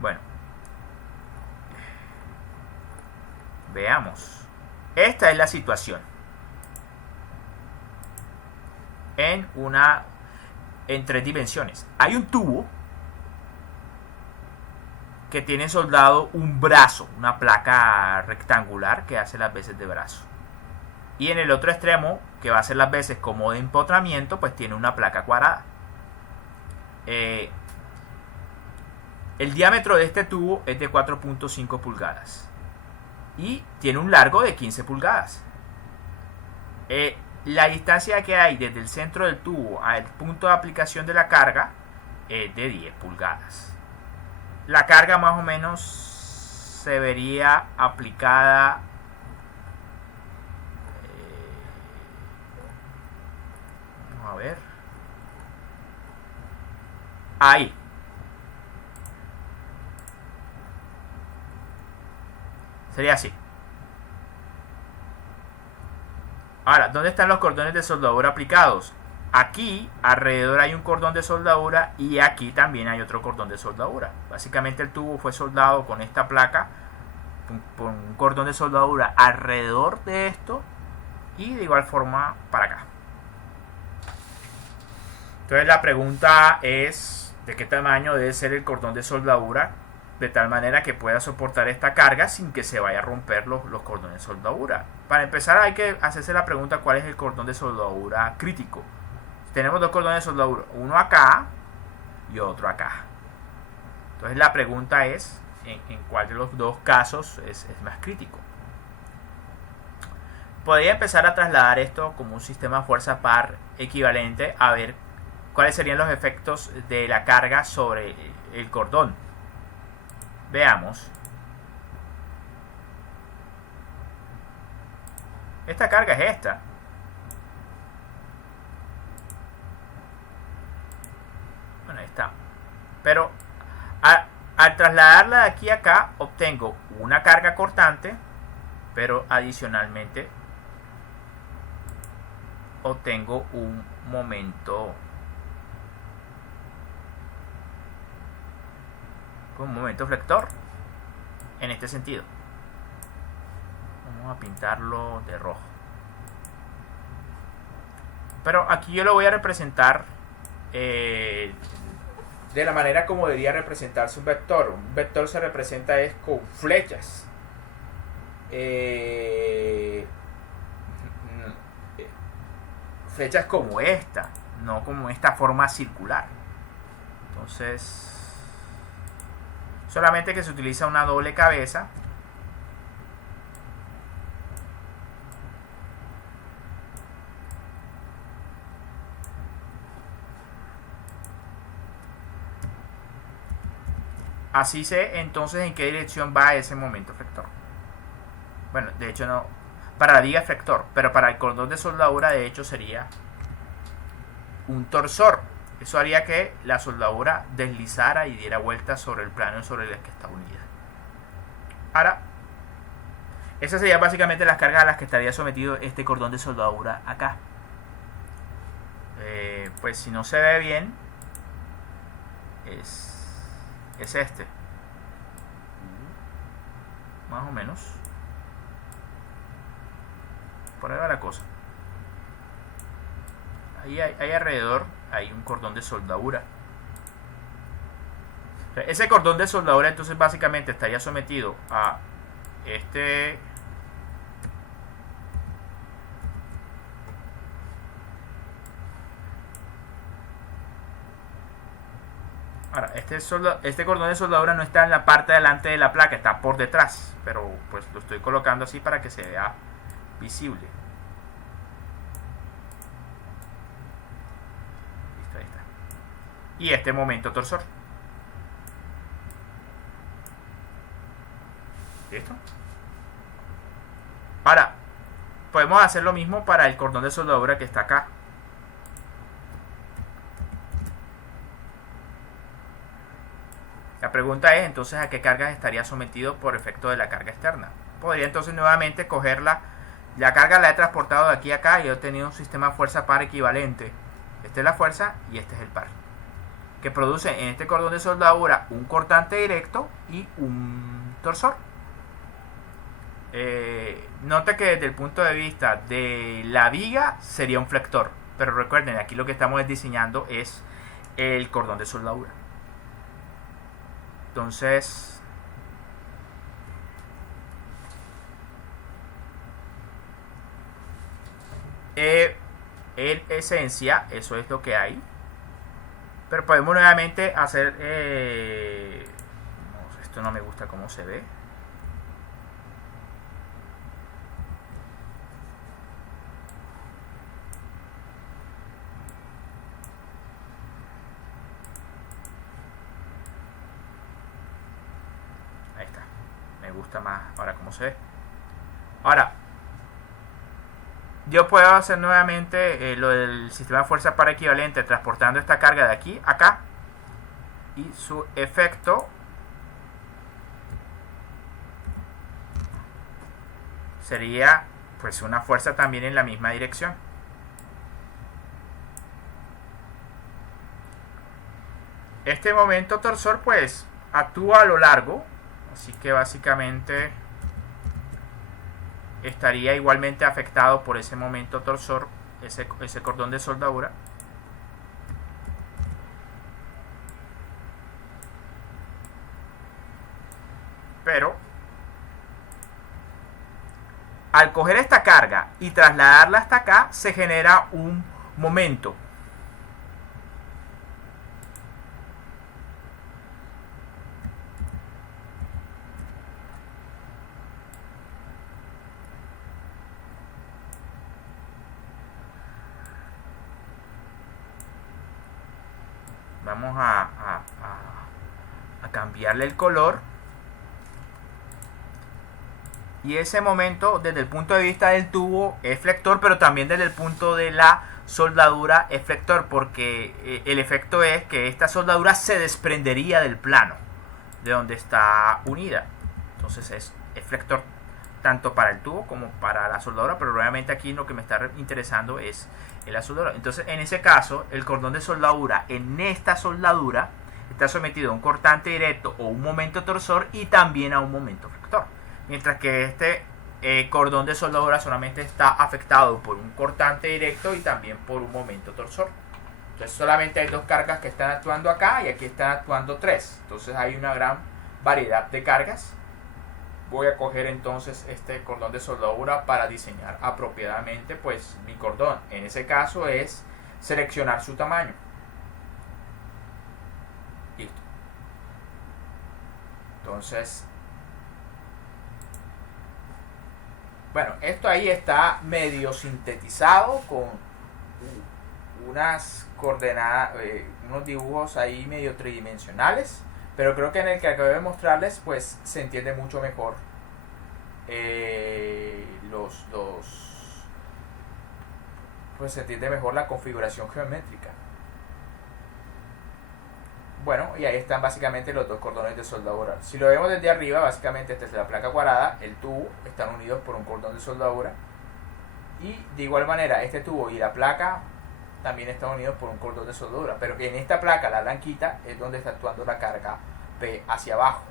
Bueno, veamos. Esta es la situación en tres dimensiones. Hay un tubo que tiene soldado un brazo, una placa rectangular que hace las veces de brazo, y en el otro extremo, que va a hacer las veces como de empotramiento, pues tiene una placa cuadrada. El diámetro de este tubo es de 4.5 pulgadas y tiene un largo de 15 pulgadas. La distancia que hay desde el centro del tubo al punto de aplicación de la carga es de 10 pulgadas. La carga más o menos se vería aplicada vamos a ver. Ahí. Sería así. Ahora, ¿dónde están los cordones de soldadura aplicados? Aquí alrededor hay un cordón de soldadura y aquí también hay otro cordón de soldadura. Básicamente el tubo fue soldado con esta placa, con un cordón de soldadura alrededor de esto y de igual forma para acá. Entonces la pregunta es de qué tamaño debe ser el cordón de soldadura de tal manera que pueda soportar esta carga sin que se vaya a romper los cordones de soldadura. Para empezar hay que hacerse la pregunta cuál es el cordón de soldadura crítico. Tenemos dos cordones de soldadura, uno acá y otro acá. Entonces la pregunta es en cuál de los dos casos es más crítico. Podría empezar a trasladar esto como un sistema fuerza par equivalente a ver cuáles serían los efectos de la carga sobre el cordón. Veamos. Esta carga es esta. Bueno, ahí está. Pero al trasladarla de aquí a acá obtengo una carga cortante, pero adicionalmente obtengo un momento flector en este sentido. Vamos a pintarlo de rojo, pero aquí yo lo voy a representar de la manera como debería representarse un vector. Un vector se representa es con flechas, flechas como esta, no como esta forma circular. Entonces solamente que se utiliza una doble cabeza. Así sé entonces en qué dirección va ese momento flector. Bueno, de hecho no, para la viga flector, pero para el cordón de soldadura de hecho sería un torsor. Eso haría que la soldadura deslizara y diera vueltas sobre el plano sobre el que está unida. Ahora, esas serían básicamente las cargas a las que estaría sometido este cordón de soldadura acá. Pues si no se ve bien, es este. Más o menos. Por ahí va la cosa. Ahí hay alrededor hay un cordón de soldadura. Ese cordón de soldadura entonces básicamente estaría sometido a este ahora este cordón de soldadura no está en la parte delante de la placa, está por detrás, pero pues lo estoy colocando así para que se vea visible. Y este momento torsor. ¿Listo? Ahora, podemos hacer lo mismo para el cordón de soldadura que está acá. La pregunta es entonces a qué cargas estaría sometido por efecto de la carga externa. Podría entonces nuevamente coger la carga la he transportado de aquí a acá y he obtenido un sistema fuerza par equivalente. Esta es la fuerza y este es el par, que produce en este cordón de soldadura un cortante directo y un torsor. Note que desde el punto de vista de la viga sería un flector, pero recuerden, aquí lo que estamos diseñando es el cordón de soldadura. Entonces en esencia eso es lo que hay. Pero podemos nuevamente hacer no, esto no me gusta cómo se ve. Ahí está, me gusta más ahora cómo se ve. Ahora yo puedo hacer nuevamente lo del sistema de fuerza par equivalente transportando esta carga de aquí a acá y su efecto sería pues una fuerza también en la misma dirección. Este momento torsor pues actúa a lo largo, así que básicamente estaría igualmente afectado por ese momento torsor, ese cordón de soldadura. Pero al coger esta carga y trasladarla hasta acá, se genera un momento. Vamos a cambiarle el color. Y ese momento, desde el punto de vista del tubo, es flector, pero también desde el punto de la soldadura es flector, porque el efecto es que esta soldadura se desprendería del plano de donde está unida. Entonces es flector tanto para el tubo como para la soldadura, pero obviamente aquí lo que me está interesando es la soldadura. Entonces en ese caso, el cordón de soldadura en esta soldadura está sometido a un cortante directo o un momento torsor y también a un momento flector. Mientras que este cordón de soldadura solamente está afectado por un cortante directo y también por un momento torsor. Entonces solamente hay dos cargas que están actuando acá y aquí están actuando tres. Entonces hay una gran variedad de cargas. Voy a coger entonces este cordón de soldadura para diseñar apropiadamente pues mi cordón. En ese caso es seleccionar su tamaño. Listo. Entonces, bueno, esto ahí está medio sintetizado con unas coordenadas, unos dibujos ahí medio tridimensionales, pero creo que en el que acabo de mostrarles pues se entiende mucho mejor pues se entiende mejor la configuración geométrica. Bueno, y ahí están básicamente los dos cordones de soldadura. Si lo vemos desde arriba, básicamente esta es la placa cuadrada, el tubo están unidos por un cordón de soldadura. Y de igual manera, este tubo y la placa también están unidos por un cordón de soldadura. Pero en esta placa, la blanquita, es donde está actuando la carga P hacia abajo.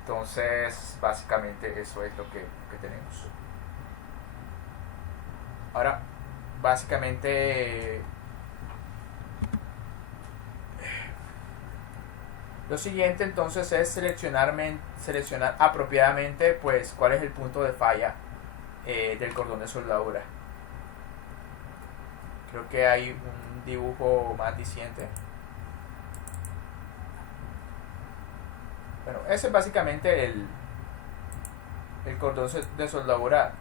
Entonces, básicamente eso es lo que tenemos. Ahora, básicamente lo siguiente entonces es seleccionar apropiadamente pues cuál es el punto de falla del cordón de soldadura. Creo que hay un dibujo más diciente. Bueno, ese es básicamente el cordón de soldadura.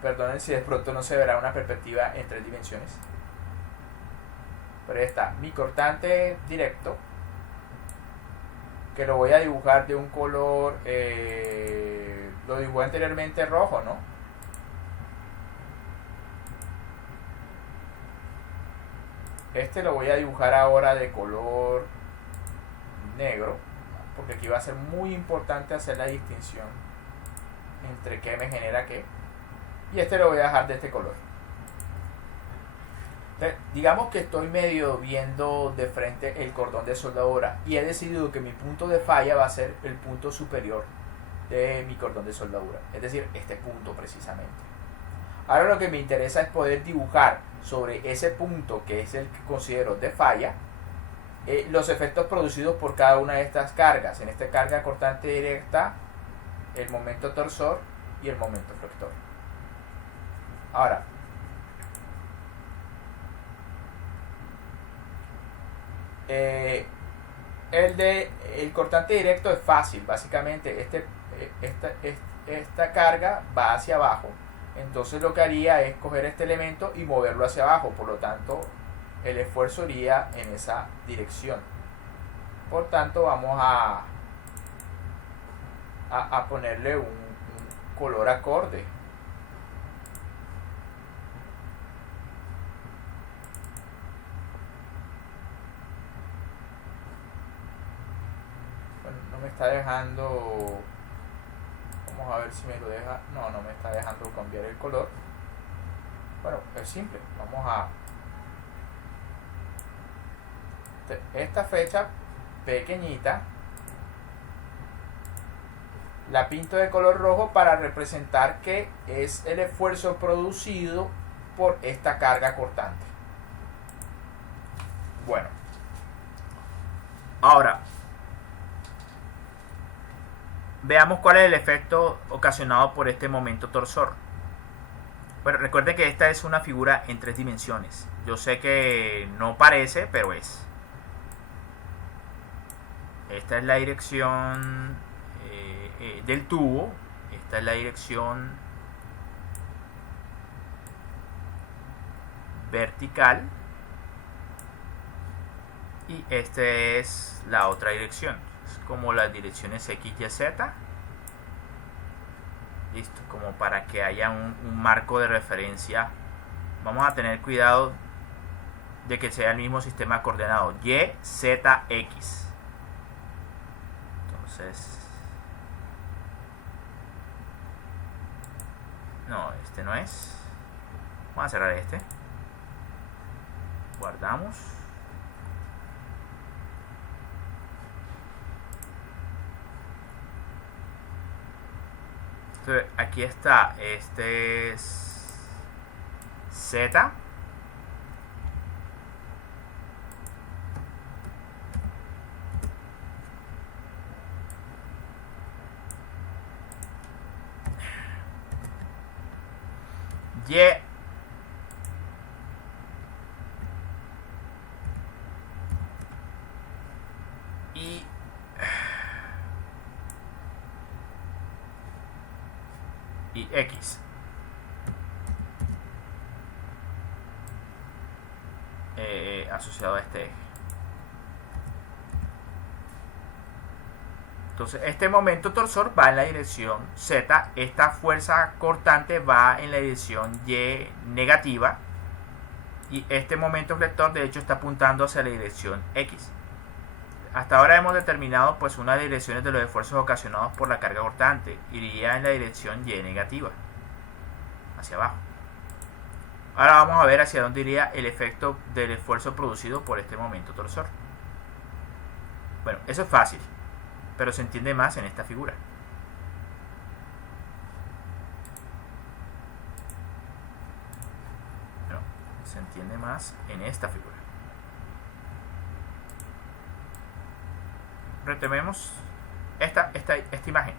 Perdonen si de pronto no se verá una perspectiva en 3 dimensiones. Pero ahí está mi cortante directo, que lo voy a dibujar de un color, lo dibujé anteriormente rojo, ¿no? Este lo voy a dibujar ahora de color negro, porque aquí va a ser muy importante hacer la distinción entre qué me genera qué. Y este lo voy a dejar de este color. Entonces, digamos que estoy medio viendo de frente el cordón de soldadura y he decidido que mi punto de falla va a ser el punto superior de mi cordón de soldadura, es decir, este punto precisamente. Ahora lo que me interesa es poder dibujar sobre ese punto, que es el que considero de falla, los efectos producidos por cada una de estas cargas. En esta carga cortante directa, el momento torsor y el momento flector. Ahora, el cortante directo es fácil. Básicamente esta carga va hacia abajo, entonces lo que haría es coger este elemento y moverlo hacia abajo, por lo tanto el esfuerzo iría en esa dirección. Por tanto vamos a ponerle un color acorde. Bueno, no me está dejando. Vamos a ver si me lo deja. No, no me está dejando cambiar el color. Bueno, es simple. Vamos a esta fecha pequeñita la pinto de color rojo para representar que es el esfuerzo producido por esta carga cortante. Bueno, ahora veamos cuál es el efecto ocasionado por este momento torsor. Bueno, recuerden que esta es una figura en 3 dimensiones. Yo sé que no parece, pero es. Esta es la dirección del tubo. Esta es la dirección vertical. Y esta es la otra dirección. Es como las direcciones X, Y, Z. Listo, como para que haya un marco de referencia. Vamos a tener cuidado de que sea el mismo sistema coordenado. Y, Z, X. Entonces, no, este no es. Vamos a cerrar este. Guardamos. Entonces, aquí está. Este es Z. Y X. Asociado a este eje. Entonces este momento torsor va en la dirección Z, esta fuerza cortante va en la dirección Y negativa y este momento flector de hecho está apuntando hacia la dirección X. Hasta ahora hemos determinado pues unas direcciones de los esfuerzos ocasionados por la carga cortante. Iría en la dirección Y negativa, hacia abajo. Ahora vamos a ver hacia dónde iría el efecto del esfuerzo producido por este momento torsor. Bueno, eso es fácil, pero se entiende más en esta figura. Bueno, se entiende más en esta figura. Retomemos esta imagen.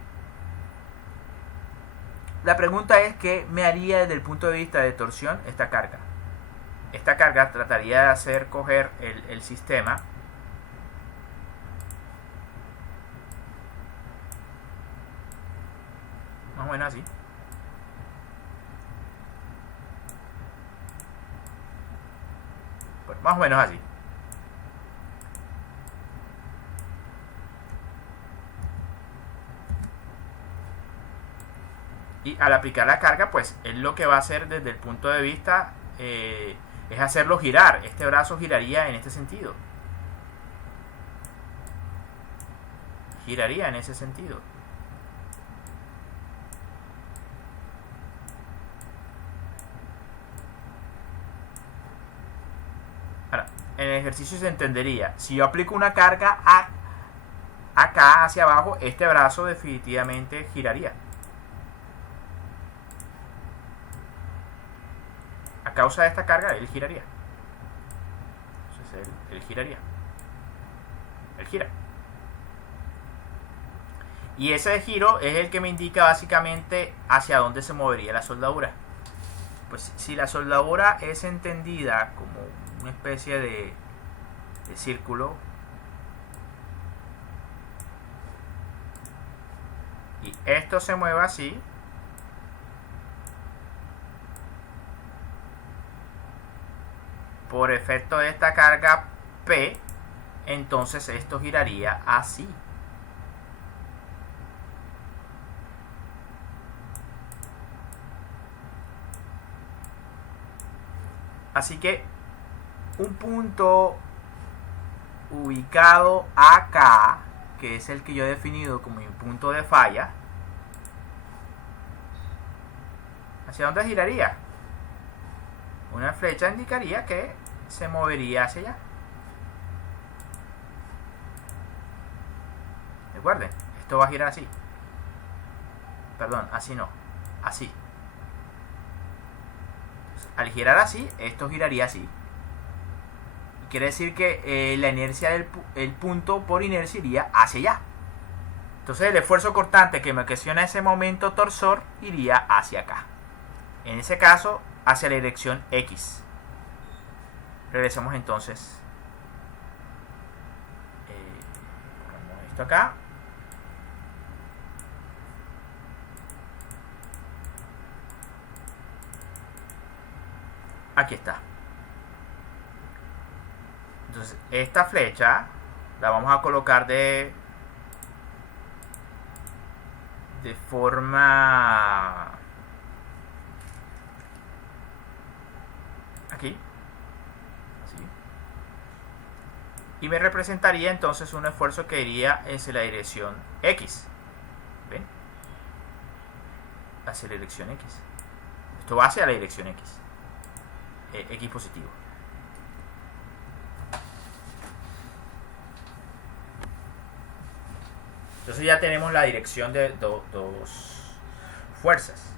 La pregunta es qué me haría desde el punto de vista de torsión esta carga. Esta carga trataría de hacer coger el sistema más o menos así. Pues más o menos así. Y al aplicar la carga, pues él lo que va a hacer desde el punto de vista es hacerlo girar. Este brazo giraría en este sentido. Giraría en ese sentido. Ahora, en el ejercicio se entendería. Si yo aplico una carga acá hacia abajo, este brazo definitivamente giraría. A causa de esta carga, él giraría. Entonces él giraría. Él gira. Y ese giro es el que me indica básicamente hacia dónde se movería la soldadura. Pues si la soldadura es entendida como una especie de círculo y esto se mueve así, por efecto de esta carga P, entonces esto giraría así. Así que un punto ubicado acá, que es el que yo he definido como mi punto de falla, ¿hacia dónde giraría? Una flecha indicaría que se movería hacia allá. Recuerden, esto va a girar así. Perdón, así no, así. Al girar así, esto giraría así. Quiere decir que la inercia el punto por inercia iría hacia allá. Entonces el esfuerzo cortante que me ocasiona ese momento torsor iría hacia acá. En ese caso, hacia la dirección X. Regresemos entonces. Ponemos esto acá. Aquí está. Entonces esta flecha la vamos a colocar de forma aquí, así, y me representaría entonces un esfuerzo que iría hacia la dirección X. ¿Ven? Hacia la dirección X. Esto va hacia la dirección X. X positivo. Entonces ya tenemos la dirección de dos fuerzas,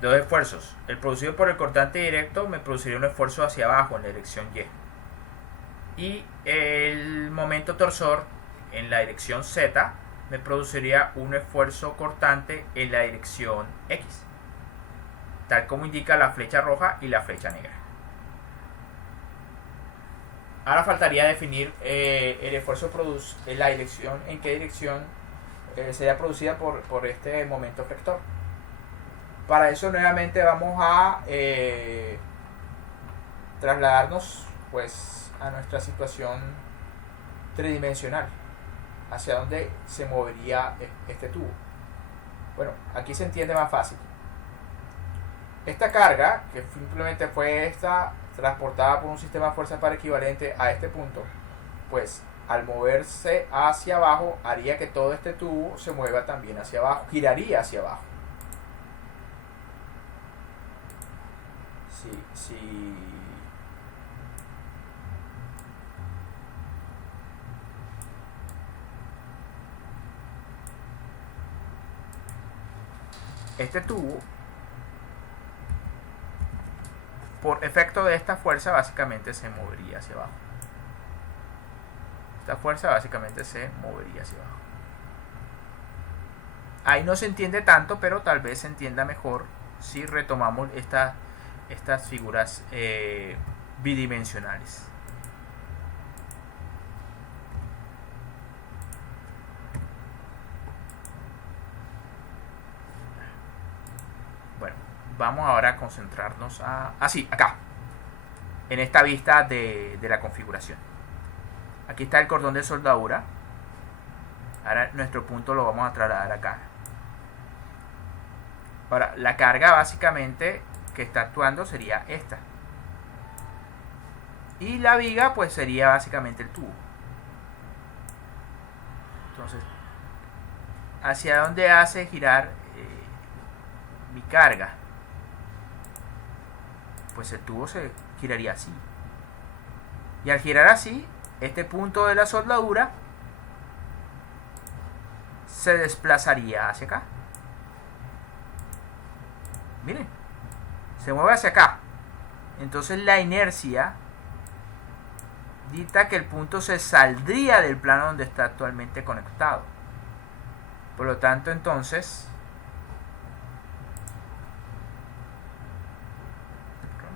dos esfuerzos. El producido por el cortante directo me produciría un esfuerzo hacia abajo en la dirección Y. Y el momento torsor en la dirección Z me produciría un esfuerzo cortante en la dirección X, tal como indica la flecha roja y la flecha negra. Ahora faltaría definir el esfuerzo la dirección, en qué dirección sería producida por este momento flector. Para eso nuevamente vamos a trasladarnos pues a nuestra situación tridimensional, hacia dónde se movería este tubo. Bueno, aquí se entiende más fácil. Esta carga, que simplemente fue esta transportada por un sistema de fuerza par equivalente a este punto, pues al moverse hacia abajo haría que todo este tubo se mueva también hacia abajo, giraría hacia abajo. Si este tubo, por efecto de esta fuerza, básicamente se movería hacia abajo. Esta fuerza básicamente se movería hacia abajo. Ahí no se entiende tanto, pero tal vez se entienda mejor si retomamos estas figuras bidimensionales. Bueno, vamos ahora a concentrarnos así, acá, en esta vista de la configuración. Aquí está el cordón de soldadura. Ahora nuestro punto lo vamos a trasladar acá. Ahora, la carga básicamente que está actuando sería esta. Y la viga pues sería básicamente el tubo. Entonces, ¿hacia dónde hace girar mi carga? Pues el tubo se giraría así. Y al girar así, este punto de la soldadura se desplazaría hacia acá. Miren, se mueve hacia acá. Entonces la inercia dicta que el punto se saldría del plano donde está actualmente conectado. Por lo tanto, entonces,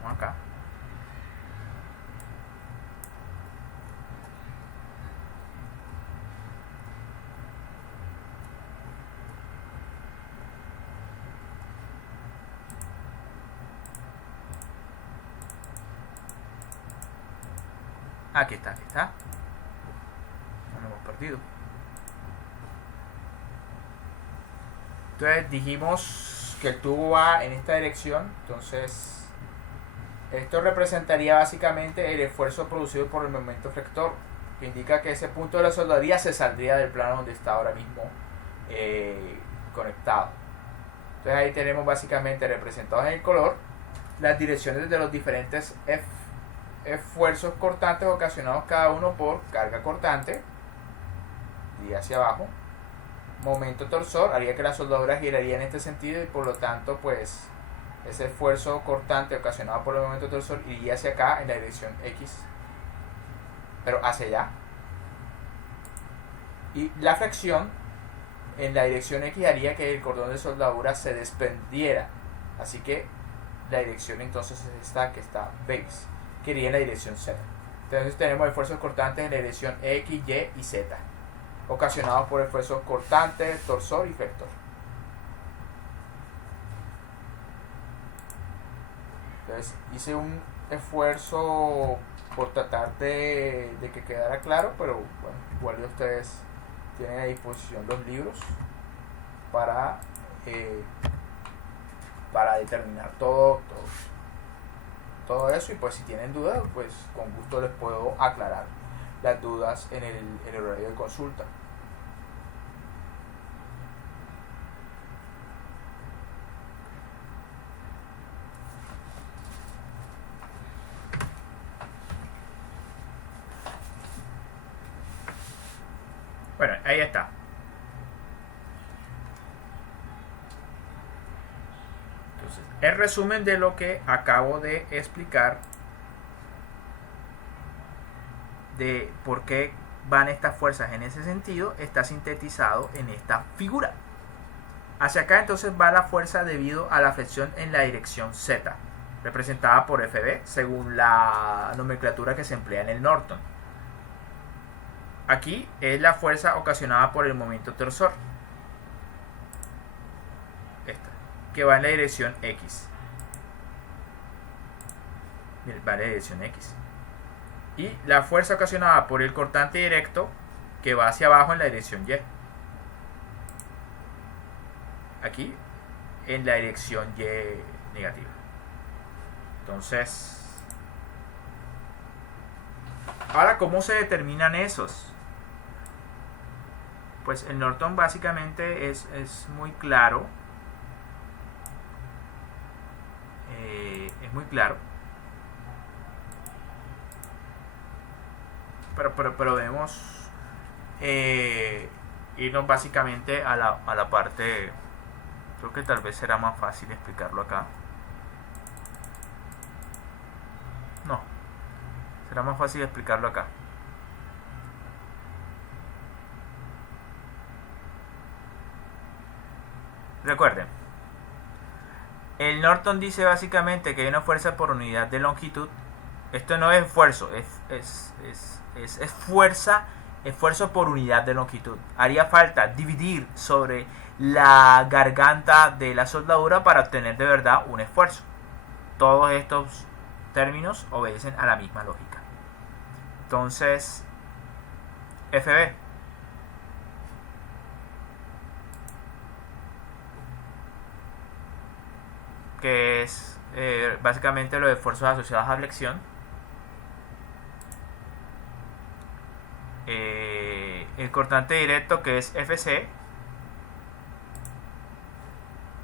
vamos acá. Aquí está, aquí está. No lo hemos perdido. Entonces dijimos que el tubo va en esta dirección. Entonces esto representaría básicamente el esfuerzo producido por el momento flector. que indica que ese punto de la soldadura se saldría del plano donde está ahora mismo conectado. Entonces ahí tenemos básicamente representados en el color las direcciones de los diferentes esfuerzos cortantes ocasionados cada uno por carga cortante y hacia abajo. Momento torsor haría que la soldadura giraría en este sentido y por lo tanto pues ese esfuerzo cortante ocasionado por el momento torsor iría hacia acá en la dirección X, pero hacia allá. Y la fricción en la dirección X haría que el cordón de soldadura se desprendiera, así que la dirección entonces es esta que está base, que iría en la dirección Z. Entonces tenemos esfuerzos cortantes en la dirección X, Y y Z, ocasionados por esfuerzos cortantes, torsor y vector. Entonces hice un esfuerzo por tratar de que quedara claro, pero bueno, igual de ustedes tienen a disposición los libros para determinar todo eso, y pues si tienen dudas pues con gusto les puedo aclarar las dudas en el horario de consulta. Bueno, ahí está. Entonces, el resumen de lo que acabo de explicar de por qué van estas fuerzas en ese sentido está sintetizado en esta figura. Hacia acá entonces va la fuerza debido a la flexión en la dirección Z, representada por FB según la nomenclatura que se emplea en el Norton. Aquí es la fuerza ocasionada por el momento torsor, esta, que va en la dirección X. Va en la dirección X. Y la fuerza ocasionada por el cortante directo, que va hacia abajo en la dirección Y. Aquí en la dirección Y negativa. Entonces, ahora, ¿cómo se determinan esos? Pues el Norton básicamente es muy claro. Es muy claro. Pero debemos irnos básicamente a la parte. Creo que tal vez será más fácil explicarlo acá. No, será más fácil explicarlo acá. Recuerden, el Norton dice básicamente que hay una fuerza por unidad de longitud. Esto no es esfuerzo, es esfuerzo por unidad de longitud. Haría falta dividir sobre la garganta de la soldadura para obtener de verdad un esfuerzo. Todos estos términos obedecen a la misma lógica. Entonces, FB, que es básicamente los esfuerzos asociados a flexión. El cortante directo, que es FC,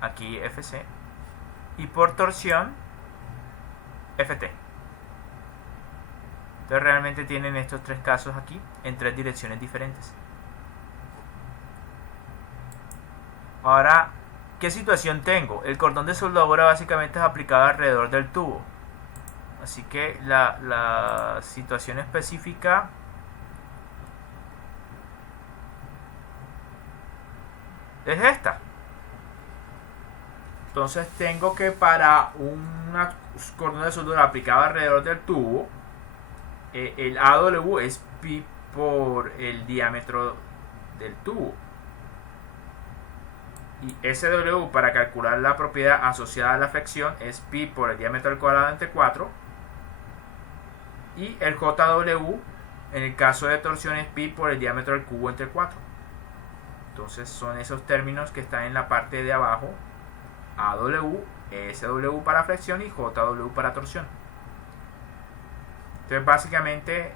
aquí FC, y por torsión FT. Entonces realmente tienen estos tres casos aquí en tres direcciones diferentes. Ahora, ¿qué situación tengo? El cordón de soldadura básicamente es aplicado alrededor del tubo, así que la situación específica es esta. Entonces tengo que para un cordón de soldadura aplicado alrededor del tubo, el AW es pi por el diámetro del tubo, y SW para calcular la propiedad asociada a la flexión es pi por el diámetro al cuadrado entre 4, y el JW en el caso de torsión es pi por el diámetro al cubo entre 4. Entonces son esos términos que están en la parte de abajo: AW, SW para flexión y JW para torsión. Entonces básicamente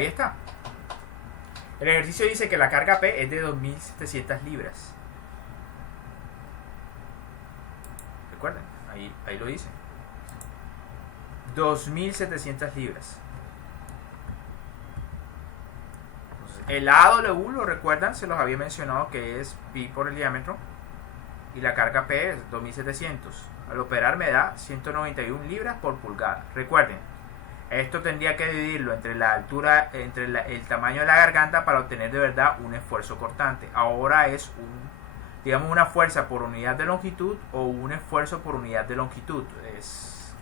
ahí está. El ejercicio dice que la carga P es de 2.700 libras. Recuerden, ahí lo dice. 2.700 libras. Entonces, el AW, lo recuerdan, se los había mencionado que es pi por el diámetro. Y la carga P es 2.700. Al operar me da 191 libras por pulgada. Recuerden, esto tendría que dividirlo entre la altura, entre el tamaño de la garganta para obtener de verdad un esfuerzo cortante. Ahora es digamos una fuerza por unidad de longitud o un esfuerzo por unidad de longitud. Es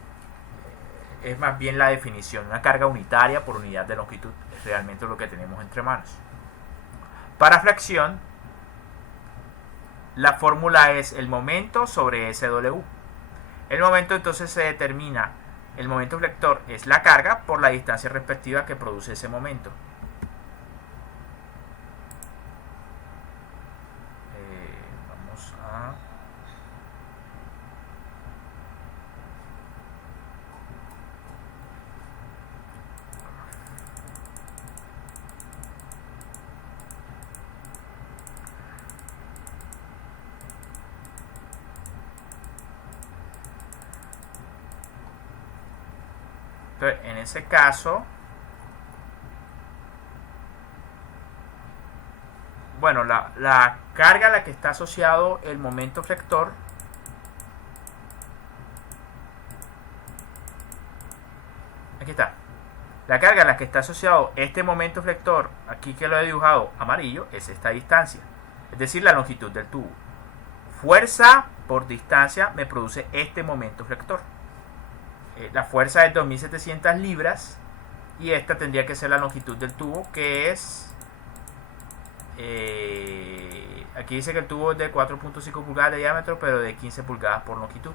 más bien la definición, una carga unitaria por unidad de longitud. Es realmente lo que tenemos entre manos. Para fracción, la fórmula es el momento sobre SW. El momento entonces se determina, el momento flector es la carga por la distancia respectiva que produce ese momento. Vamos a... Entonces, en ese caso, bueno, la carga a la que está asociado el momento flector aquí está. La carga a la que está asociado este momento flector, aquí que lo he dibujado amarillo, es esta distancia, es decir, la longitud del tubo. Fuerza por distancia me produce este momento flector. La fuerza es 2.700 libras y esta tendría que ser la longitud del tubo, que es aquí dice que el tubo es de 4.5 pulgadas de diámetro, pero de 15 pulgadas por longitud.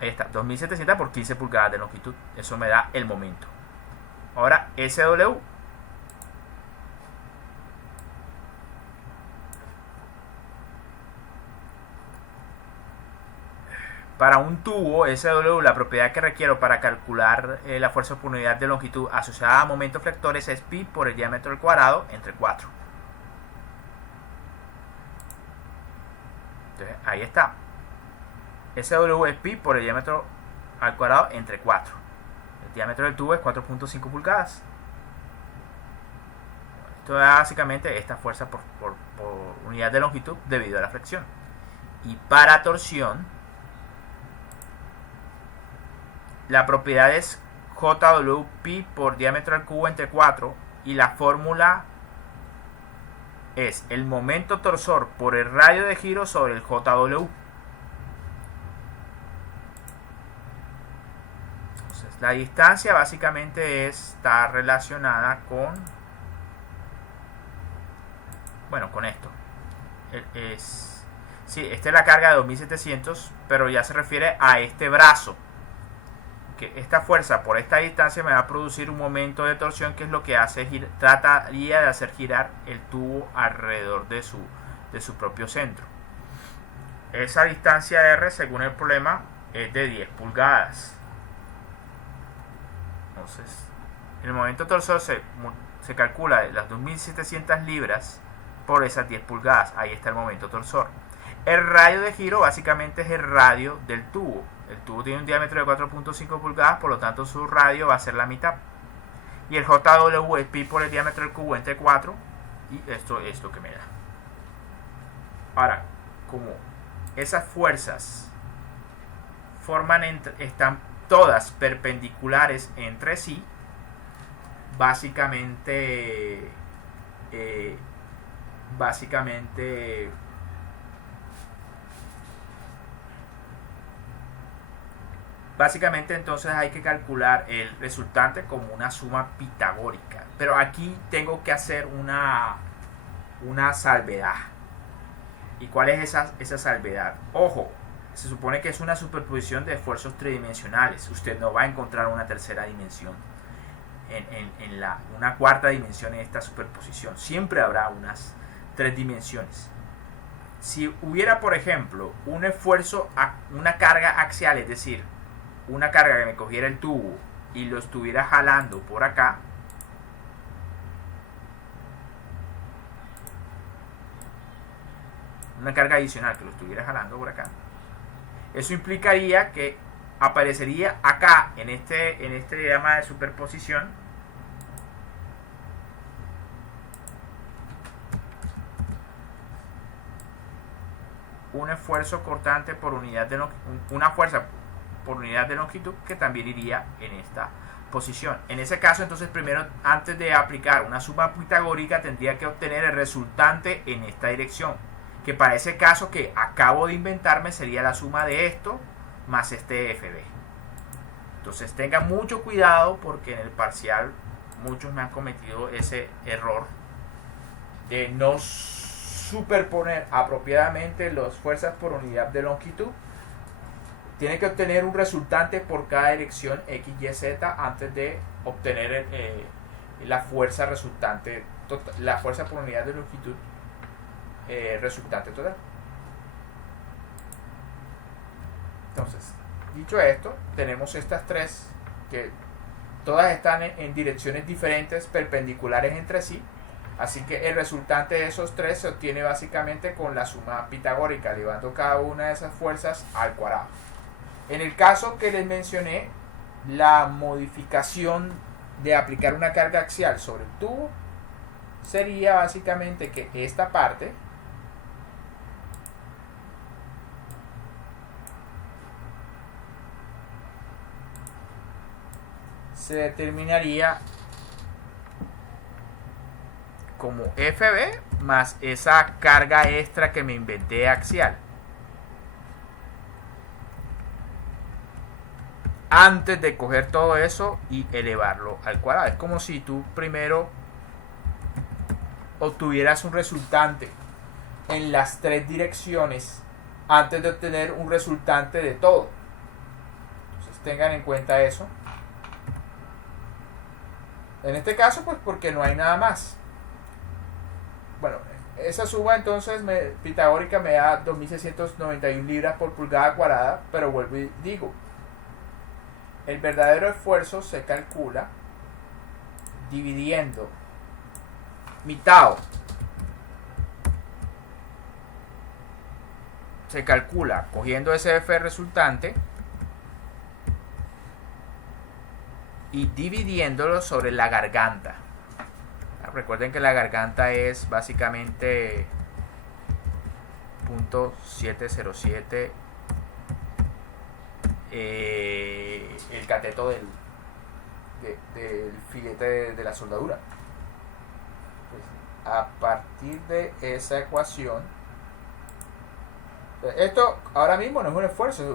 Ahí está, 2.700 por 15 pulgadas de longitud. Eso me da el momento. Ahora SW. Para un tubo SW, la propiedad que requiero para calcular la fuerza por unidad de longitud asociada a momentos flectores es pi por el diámetro al cuadrado entre 4. Entonces, ahí está. SW es pi por el diámetro al cuadrado entre 4. El diámetro del tubo es 4.5 pulgadas. Esto da básicamente esta fuerza por unidad de longitud debido a la fricción. Y para torsión, la propiedad es JW pi por diámetro al cubo entre 4 y la fórmula es el momento torsor por el radio de giro sobre el JW. Entonces, la distancia básicamente está relacionada con, bueno, con esto. Sí, esta es la carga de 2700, pero ya se refiere a este brazo. Que esta fuerza por esta distancia me va a producir un momento de torsión, que es lo que trataría de hacer girar el tubo alrededor de su propio centro. Esa distancia R, según el problema, es de 10 pulgadas. Entonces, el momento torsor se calcula de las 2.700 libras por esas 10 pulgadas. Ahí está el momento torsor. El radio de giro básicamente es el radio del tubo. El tubo tiene un diámetro de 4.5 pulgadas, por lo tanto su radio va a ser la mitad. Y el JW es pi por el diámetro del cubo entre 4. Y esto es lo que me da. Ahora, como esas fuerzas están todas perpendiculares entre sí, básicamente entonces hay que calcular el resultante como una suma pitagórica. Pero aquí tengo que hacer una salvedad. ¿Y cuál es esa salvedad? Ojo, se supone que es una superposición de esfuerzos tridimensionales. Usted no va a encontrar una tercera dimensión, una cuarta dimensión en esta superposición. Siempre habrá unas 3 dimensiones. Si hubiera, por ejemplo, un esfuerzo, una carga axial, es decir, una carga que me cogiera el tubo y lo estuviera jalando por acá, una carga adicional que lo estuviera jalando por acá, eso implicaría que aparecería acá en este diagrama de superposición un esfuerzo cortante por unidad de una fuerza por unidad de longitud que también iría en esta posición. En ese caso, entonces, primero, antes de aplicar una suma pitagórica, tendría que obtener el resultante en esta dirección, que para ese caso que acabo de inventarme sería la suma de esto más este FB. Entonces tengan mucho cuidado porque en el parcial muchos me han cometido ese error de no superponer apropiadamente las fuerzas por unidad de longitud. Tiene que obtener un resultante por cada dirección X, Y, Z antes de obtener la fuerza resultante, la fuerza por unidad de longitud resultante total. Entonces, dicho esto, tenemos estas tres que todas están en direcciones diferentes, perpendiculares entre sí. Así que el resultante de esos tres se obtiene básicamente con la suma pitagórica, elevando cada una de esas fuerzas al cuadrado. En el caso que les mencioné, la modificación de aplicar una carga axial sobre el tubo sería básicamente que esta parte se determinaría como FB más esa carga extra que me inventé axial antes de coger todo eso y elevarlo al cuadrado. Es como si tú primero obtuvieras un resultante en las tres direcciones antes de obtener un resultante de todo. Entonces tengan en cuenta eso. En este caso, pues porque no hay nada más. Bueno, esa suma entonces pitagórica me da 2691 libras por pulgada cuadrada, pero vuelvo y digo, el verdadero esfuerzo se calcula dividiendo mi tau, se calcula cogiendo ese F resultante y dividiéndolo sobre la garganta. Recuerden que la garganta es básicamente 0.707 el cateto del filete de la soldadura. Pues, a partir de esa ecuación, esto ahora mismo no es un esfuerzo, es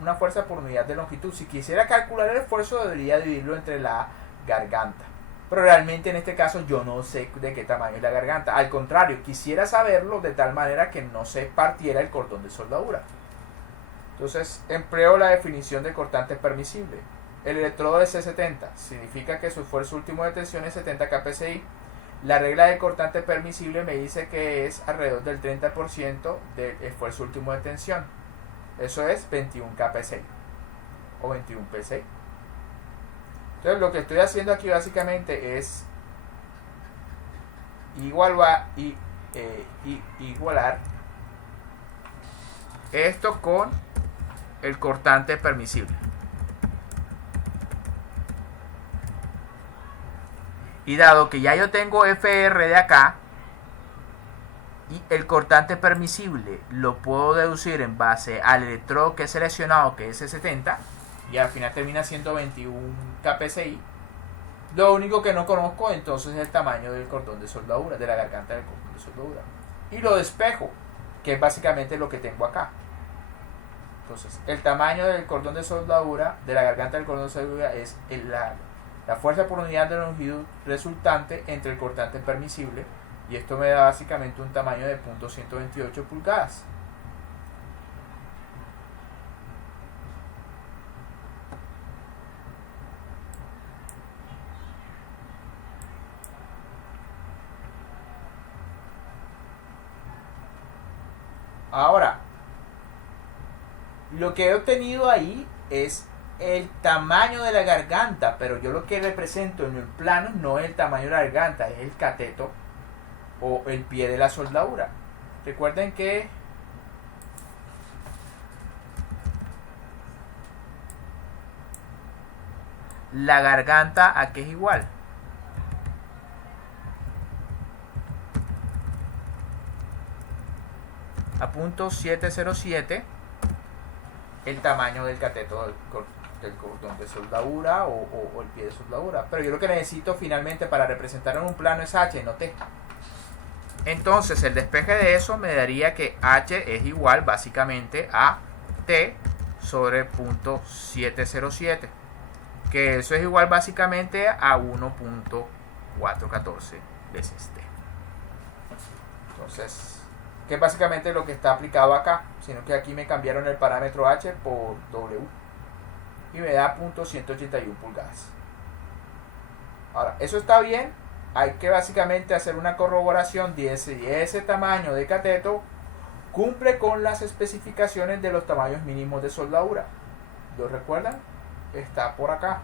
una fuerza por unidad de longitud. Si quisiera calcular el esfuerzo, debería dividirlo entre la garganta. Pero realmente en este caso yo no sé de qué tamaño es la garganta. Al contrario, quisiera saberlo de tal manera que no se partiera el cordón de soldadura. Entonces empleo la definición de cortante permisible. El electrodo es C70, significa que su esfuerzo último de tensión es 70 kPsi. La regla del cortante permisible me dice que es alrededor del 30% del esfuerzo último de tensión. Eso es 21 kPsi o 21 psi. Entonces lo que estoy haciendo aquí básicamente es igualar esto con el cortante permisible. Y dado que ya yo tengo FR de acá y el cortante permisible lo puedo deducir en base al electrodo que he seleccionado, que es 70, y al final termina siendo 21 kPsi. Lo único que no conozco entonces es el tamaño del cordón de soldadura, de la garganta del cordón de soldadura, y lo despejo, que es básicamente lo que tengo acá. Entonces el tamaño del cordón de soldadura, de la garganta del cordón de soldadura, es la fuerza por unidad de longitud resultante entre el cortante permisible, y esto me da básicamente un tamaño de 0.128 pulgadas. Ahora, lo que he obtenido ahí es el tamaño de la garganta, pero yo lo que represento en el plano no es el tamaño de la garganta, es el cateto o el pie de la soldadura. Recuerden que la garganta a qué es igual. A punto 707 el tamaño del cateto del cordón de soldadura o el pie de soldadura. Pero yo lo que necesito finalmente para representar en un plano es H, no T. Entonces el despeje de eso me daría que H es igual básicamente a T sobre punto 707. Que eso es igual básicamente a 1.414 veces T. Entonces, que es básicamente lo que está aplicado acá, sino que aquí me cambiaron el parámetro H por W y me da .181 pulgadas. Ahora, eso está bien, hay que básicamente hacer una corroboración de ese tamaño de cateto cumple con las especificaciones de los tamaños mínimos de soldadura. ¿Lo recuerdan? Está por acá.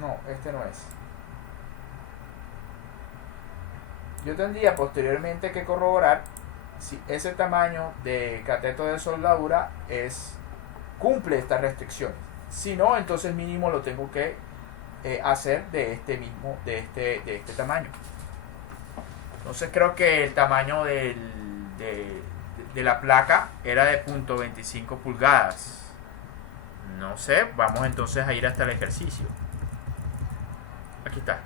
No, este no es. Yo tendría posteriormente que corroborar si ese tamaño de cateto de soldadura cumple estas restricciones. Si no, entonces mínimo lo tengo que hacer de este tamaño. Entonces creo que el tamaño de la placa era de .25 pulgadas. No sé, vamos entonces a ir hasta el ejercicio. Aquí está.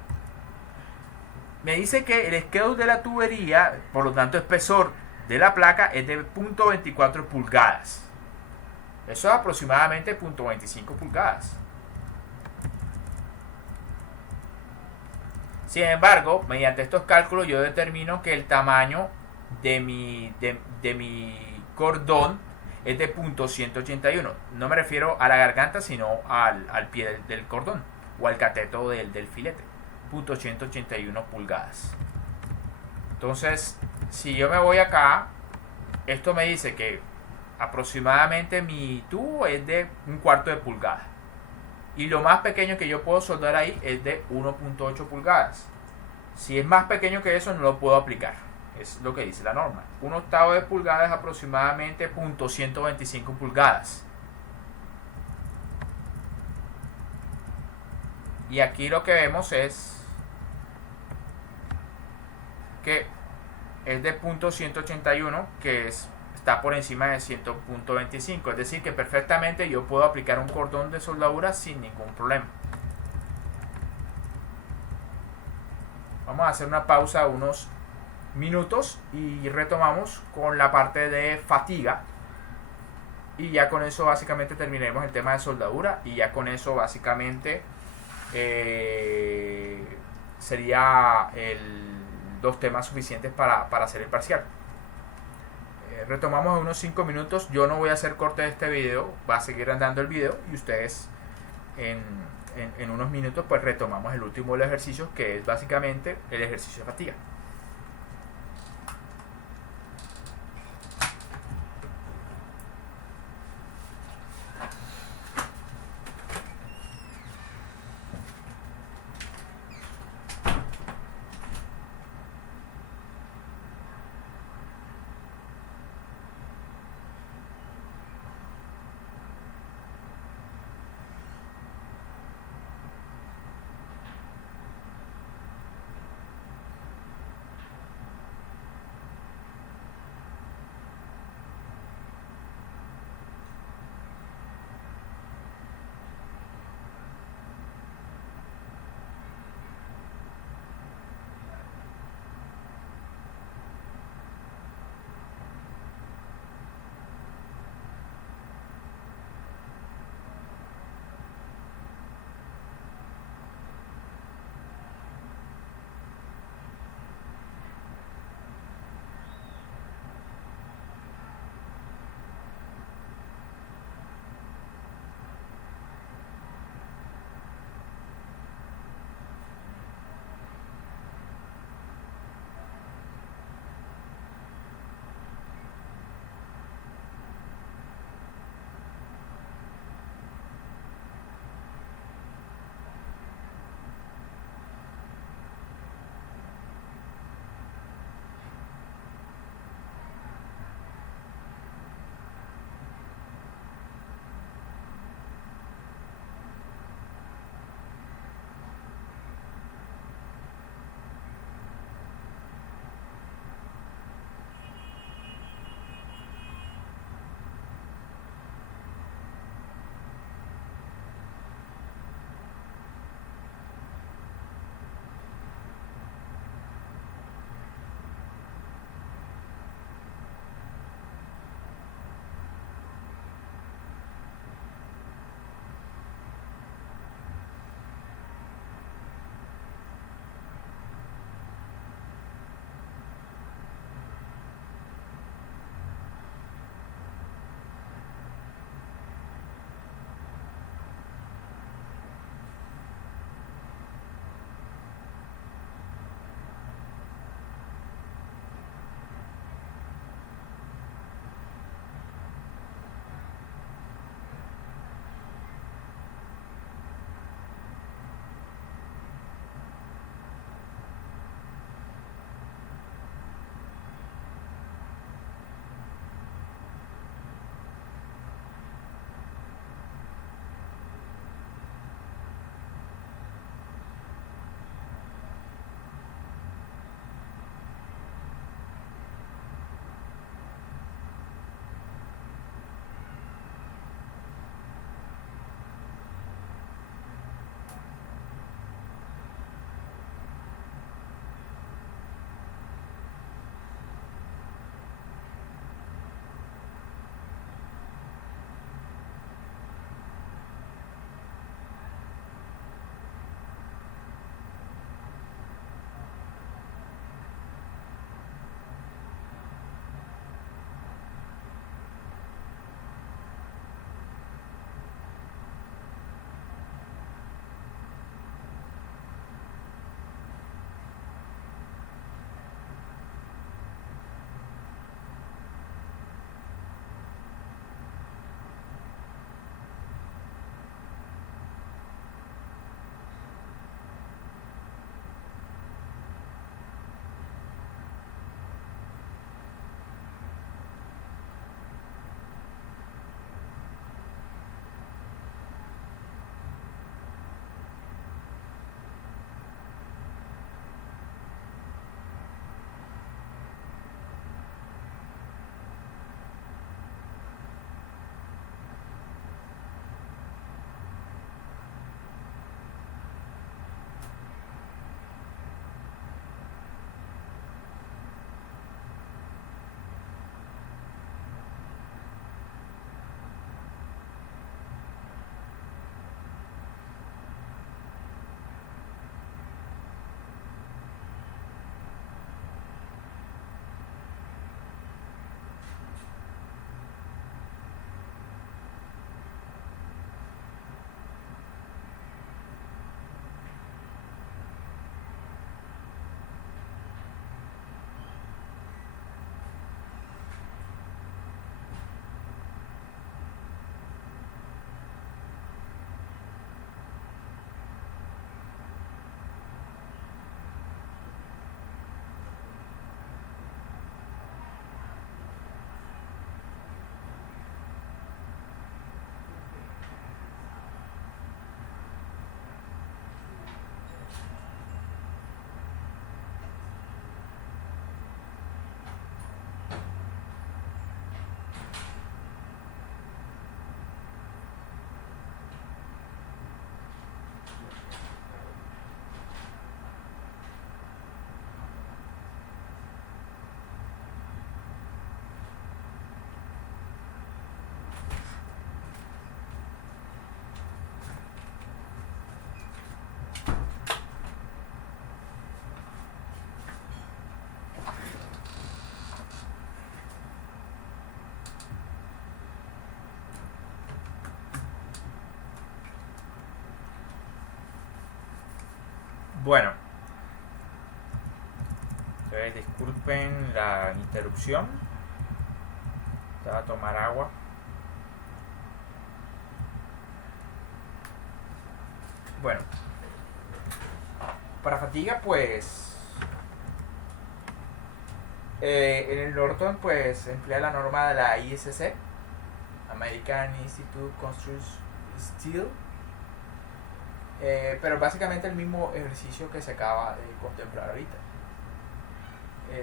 Me dice que el schedule de la tubería, por lo tanto espesor de la placa, es de .24 pulgadas. Eso es aproximadamente .25 pulgadas. Sin embargo, mediante estos cálculos yo determino que el tamaño de mi cordón es de .181. No me refiero a la garganta, sino al pie del cordón o al cateto del filete. .181 pulgadas. Entonces, si yo me voy acá, esto me dice que aproximadamente mi tubo es de 1/4 de pulgada. Y lo más pequeño que yo puedo soldar ahí es de 1.8 pulgadas. Si es más pequeño que eso, no lo puedo aplicar. Es lo que dice la norma. 1/8 de pulgada es aproximadamente .125 pulgadas. Y aquí lo que vemos es que es de .181, que está por encima de 100.25. Es decir, que perfectamente yo puedo aplicar un cordón de soldadura sin ningún problema. Vamos a hacer una pausa unos minutos y retomamos con la parte de fatiga. Y ya con eso básicamente terminaremos el tema de soldadura. Y ya con eso básicamente sería dos temas suficientes para hacer el parcial. Retomamos en unos 5 minutos. Yo no voy a hacer corte de este video, va a seguir andando el video y ustedes en unos minutos pues retomamos el último de los ejercicios, que es básicamente el ejercicio de fatiga. Bueno, entonces disculpen la interrupción. Voy a tomar agua. Bueno, para fatiga pues en el Norton pues emplea la norma de la ISC, American Institute of Construction Steel, pero básicamente el mismo ejercicio que se acaba de contemplar ahorita.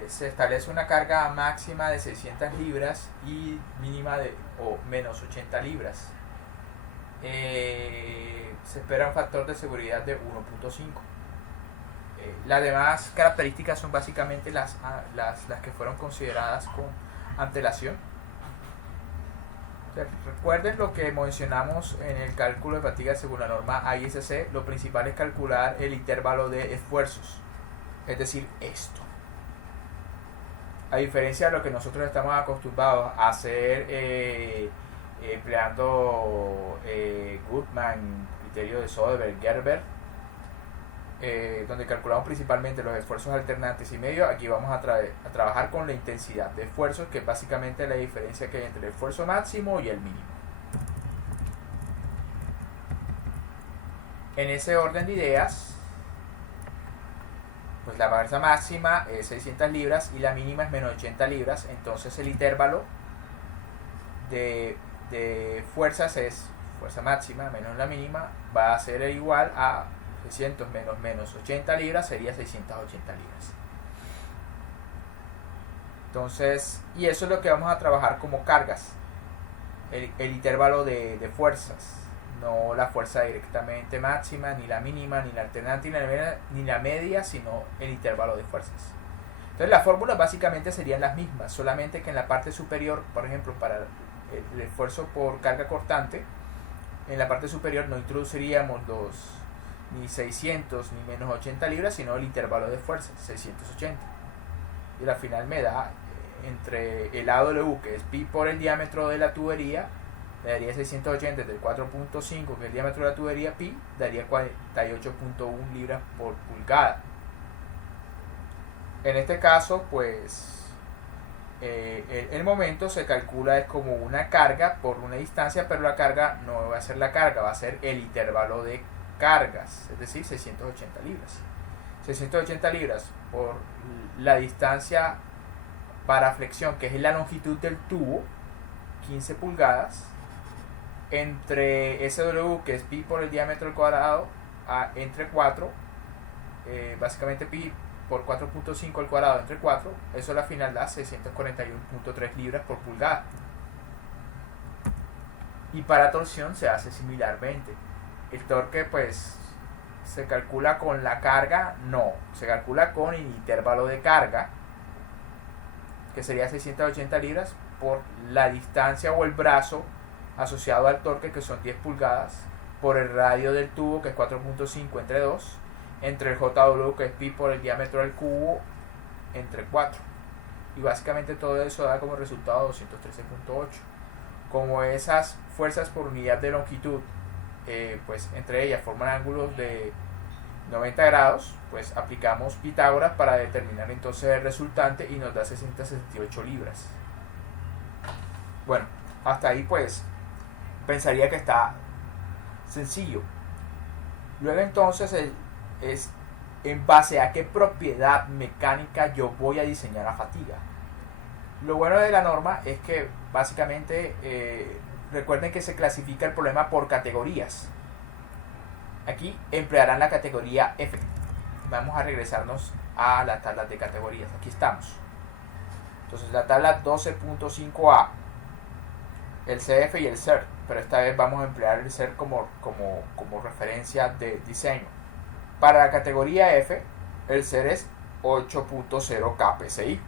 Se establece una carga máxima de 600 libras y mínima de o menos 80 libras. Se espera un factor de seguridad de 1.5. Las demás características son básicamente las que fueron consideradas con antelación. Recuerden lo que mencionamos en el cálculo de fatiga según la norma ISC. Lo principal es calcular el intervalo de esfuerzos, es decir, esto. A diferencia de lo que nosotros estamos acostumbrados a hacer empleando Goodman, criterio de Soderbergh, Gerber, donde calculamos principalmente los esfuerzos alternantes y medios, aquí vamos a trabajar con la intensidad de esfuerzos, que es básicamente la diferencia que hay entre el esfuerzo máximo y el mínimo. En ese orden de ideas, pues la fuerza máxima es 600 libras y la mínima es menos 80 libras, entonces el intervalo de fuerzas es fuerza máxima menos la mínima, va a ser igual a 600 menos 80 libras, sería 680 libras. Entonces, y eso es lo que vamos a trabajar como cargas, el intervalo de fuerzas, no la fuerza directamente máxima, ni la mínima, ni la alternante, ni la media, sino el intervalo de fuerzas. Entonces las fórmulas básicamente serían las mismas, solamente que en la parte superior, por ejemplo, para el esfuerzo por carga cortante, en la parte superior no introduciríamos ni 600 ni menos 80 libras, sino el intervalo de fuerzas, 680. Y al final me da entre el AW, que es pi por el diámetro de la tubería, me daría 680 entre 4.5, que es el diámetro de la tubería, pi, daría 48.1 libras por pulgada. En este caso, pues el momento se calcula es como una carga por una distancia, pero la carga no va a ser la carga, va a ser el intervalo de cargas, es decir, 680 libras. 680 libras por la distancia para flexión, que es la longitud del tubo, 15 pulgadas, entre SW, que es pi por el diámetro al cuadrado, entre 4, básicamente pi por 4.5 al cuadrado entre 4, eso a la final da 641.3 libras por pulgada. Y para torsión se hace similarmente. El torque pues se calcula con la carga, no, se calcula con el intervalo de carga, que sería 680 libras por la distancia o el brazo asociado al torque, que son 10 pulgadas, por el radio del tubo, que es 4.5 entre 2, entre el JW, que es pi por el diámetro del cubo, entre 4. Y básicamente todo eso da como resultado 213.8. Como esas fuerzas por unidad de longitud, pues entre ellas forman ángulos de 90 grados, pues aplicamos Pitágoras para determinar entonces el resultante y nos da 668 libras. Bueno, hasta ahí pues pensaría que está sencillo. Luego entonces es en base a qué propiedad mecánica yo voy a diseñar la fatiga. Lo bueno de la norma es que básicamente recuerden que se clasifica el problema por categorías. Aquí emplearán la categoría F. Vamos a regresarnos a la tabla de categorías. Aquí estamos. Entonces la tabla 12.5a, el CF y el CER, pero esta vez vamos a emplear el CER como referencia de diseño. Para la categoría F, el CER es 8.0 kPSI.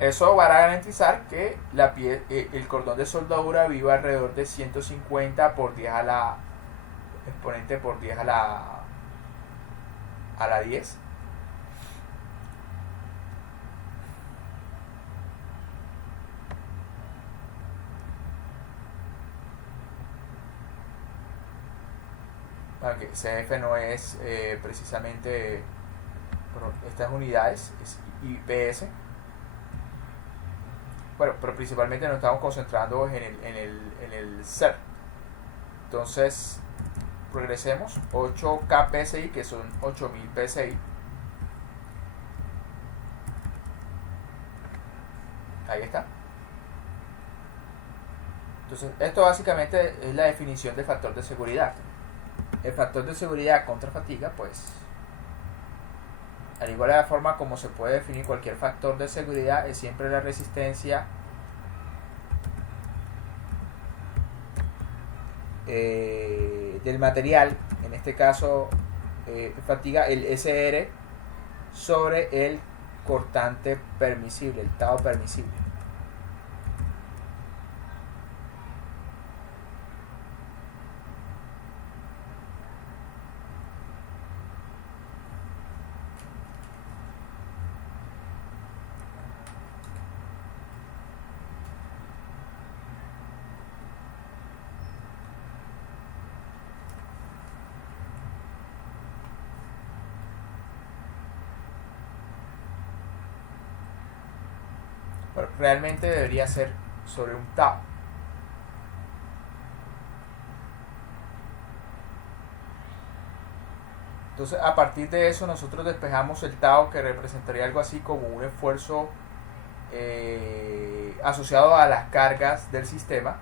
Eso va a garantizar que el cordón de soldadura viva alrededor de 150 por 10 a la exponente por 10 a la 10. aunque CF no es precisamente estas unidades, es IPS. Bueno, pero principalmente nos estamos concentrando en el SER. Entonces, regresemos. 8K PSI, que son 8000 PSI. Ahí está. Entonces, esto básicamente es la definición del factor de seguridad. El factor de seguridad contra fatiga, pues, al igual de la forma como se puede definir cualquier factor de seguridad, es siempre la resistencia del material, en este caso fatiga, el SR sobre el cortante permisible, el tau permisible. Bueno, realmente debería ser sobre un tau. Entonces, a partir de eso, nosotros despejamos el tau, que representaría algo así como un esfuerzo asociado a las cargas del sistema.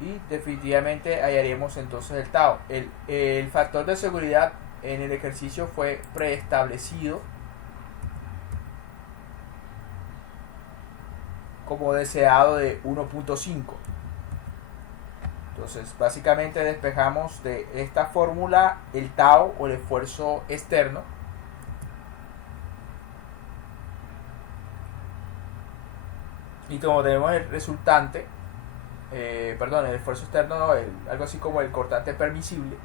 Y definitivamente hallaríamos entonces el tau. El factor de seguridad en el ejercicio fue preestablecido como deseado de 1.5. Entonces, básicamente despejamos de esta fórmula el tau o el esfuerzo externo. Y como tenemos el resultante, el esfuerzo externo, no, algo así como el cortante permisible.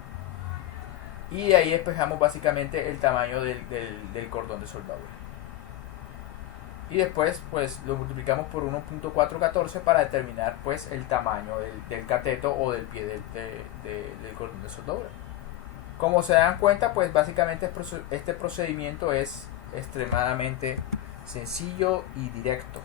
Y de ahí despejamos básicamente el tamaño del cordón de soldadura. Y después pues lo multiplicamos por 1.414 para determinar pues el tamaño del cateto o del pie del cordón de soldadura. Como se dan cuenta, pues básicamente este procedimiento es extremadamente sencillo y directo.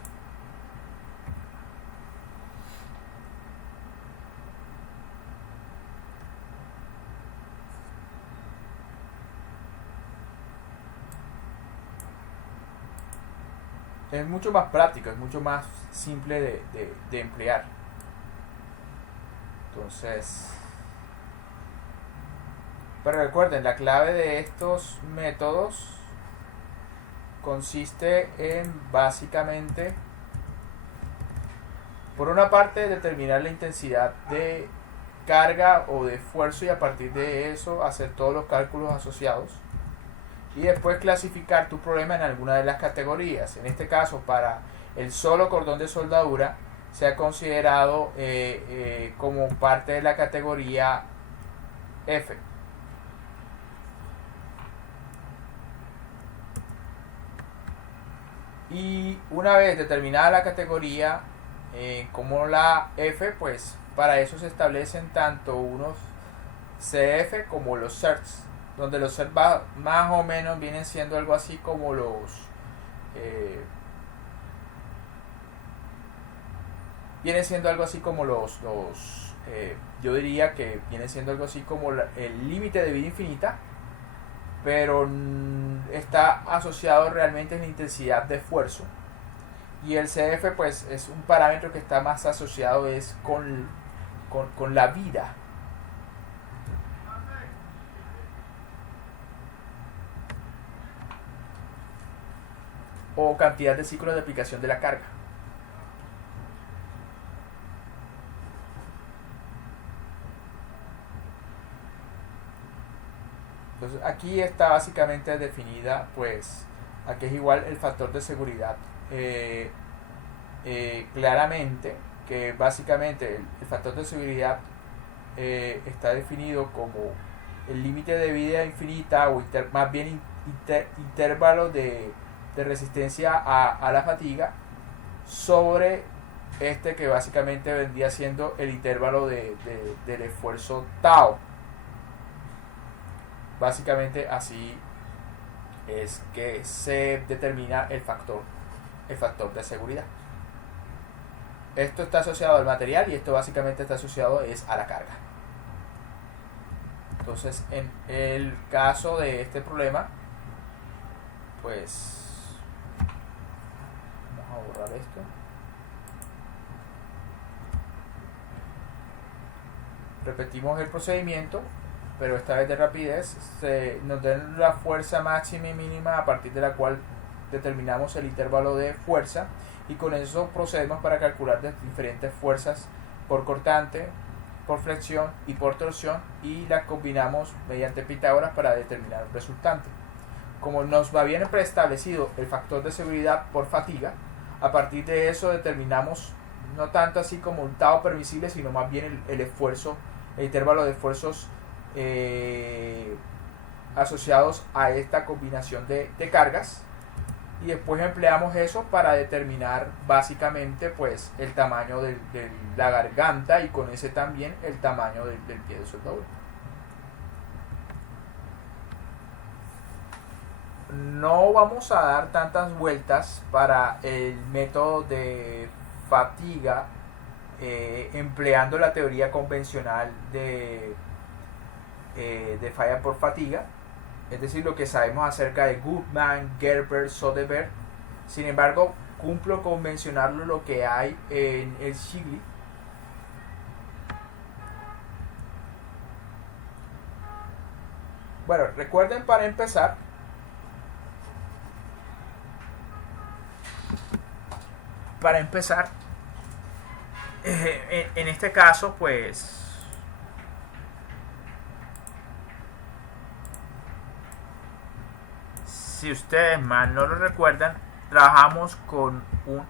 Es mucho más práctico, es mucho más simple de emplear. Entonces, pero recuerden, la clave de estos métodos consiste en básicamente, por una parte, determinar la intensidad de carga o de esfuerzo y a partir de eso hacer todos los cálculos asociados. Y después clasificar tu problema en alguna de las categorías. En este caso, para el solo cordón de soldadura, se ha considerado como parte de la categoría F. Y una vez determinada la categoría como la F, pues para eso se establecen tanto unos CF como los CERTs, donde los CERTs más o menos vienen siendo algo así como yo diría que viene siendo algo así como el límite de vida infinita, pero está asociado realmente a la intensidad de esfuerzo. Y el CF pues es un parámetro que está más asociado es con la vida. O cantidad de ciclos de aplicación de la carga. Entonces aquí está básicamente definida, pues aquí es igual el factor de seguridad. Claramente que básicamente el factor de seguridad está definido como el límite de vida infinita o más bien intervalo de resistencia a la fatiga sobre que básicamente vendría siendo el intervalo del esfuerzo tau. Básicamente así es que se determina el factor de seguridad. Esto está asociado al material y esto básicamente está asociado a la carga. Entonces, en el caso de este problema, pues vamos a borrar esto. Repetimos el procedimiento, pero esta vez de rapidez. Nos den la fuerza máxima y mínima a partir de la cual determinamos el intervalo de fuerza, y con eso procedemos para calcular las diferentes fuerzas por cortante, por flexión y por torsión, y las combinamos mediante Pitágoras para determinar el resultante. Como nos va bien preestablecido el factor de seguridad por fatiga, a partir de eso determinamos no tanto así como un tau permisible, sino más bien el esfuerzo, el intervalo de esfuerzos asociados a esta combinación de cargas, y después empleamos eso para determinar básicamente pues el tamaño de la garganta, y con ese también el tamaño del pie de soldadura. No vamos a dar tantas vueltas para el método de fatiga empleando la teoría convencional de falla por fatiga, es decir, lo que sabemos acerca de Goodman, Gerber, Soderbergh. Sin embargo, cumplo con mencionarlo lo que hay en el Shigley. Bueno, recuerden para empezar en este caso pues si ustedes mal no lo recuerdan, trabajamos con un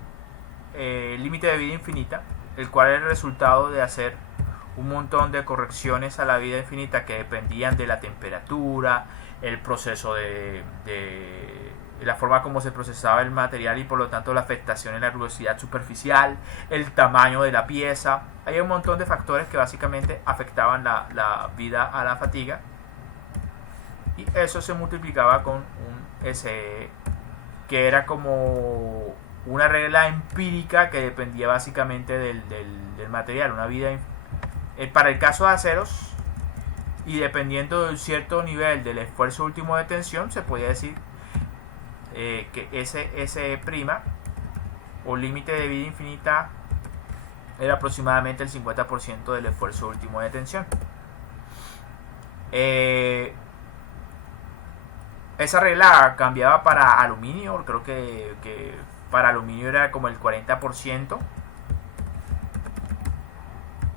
límite de vida infinita, el cual es el resultado de hacer un montón de correcciones a la vida infinita que dependían de la temperatura, el proceso de la forma como se procesaba el material y por lo tanto la afectación en la rugosidad superficial, el tamaño de la pieza. Hay un montón de factores que básicamente afectaban la vida a la fatiga, y eso se multiplicaba con un SE, que era como una regla empírica que dependía básicamente del material, una vida para el caso de aceros, y dependiendo de un cierto nivel del esfuerzo último de tensión, se podía decir que ese SE' o límite de vida infinita era aproximadamente el 50% del esfuerzo último de tensión. Esa regla cambiaba para aluminio, creo que para aluminio era como el 40%.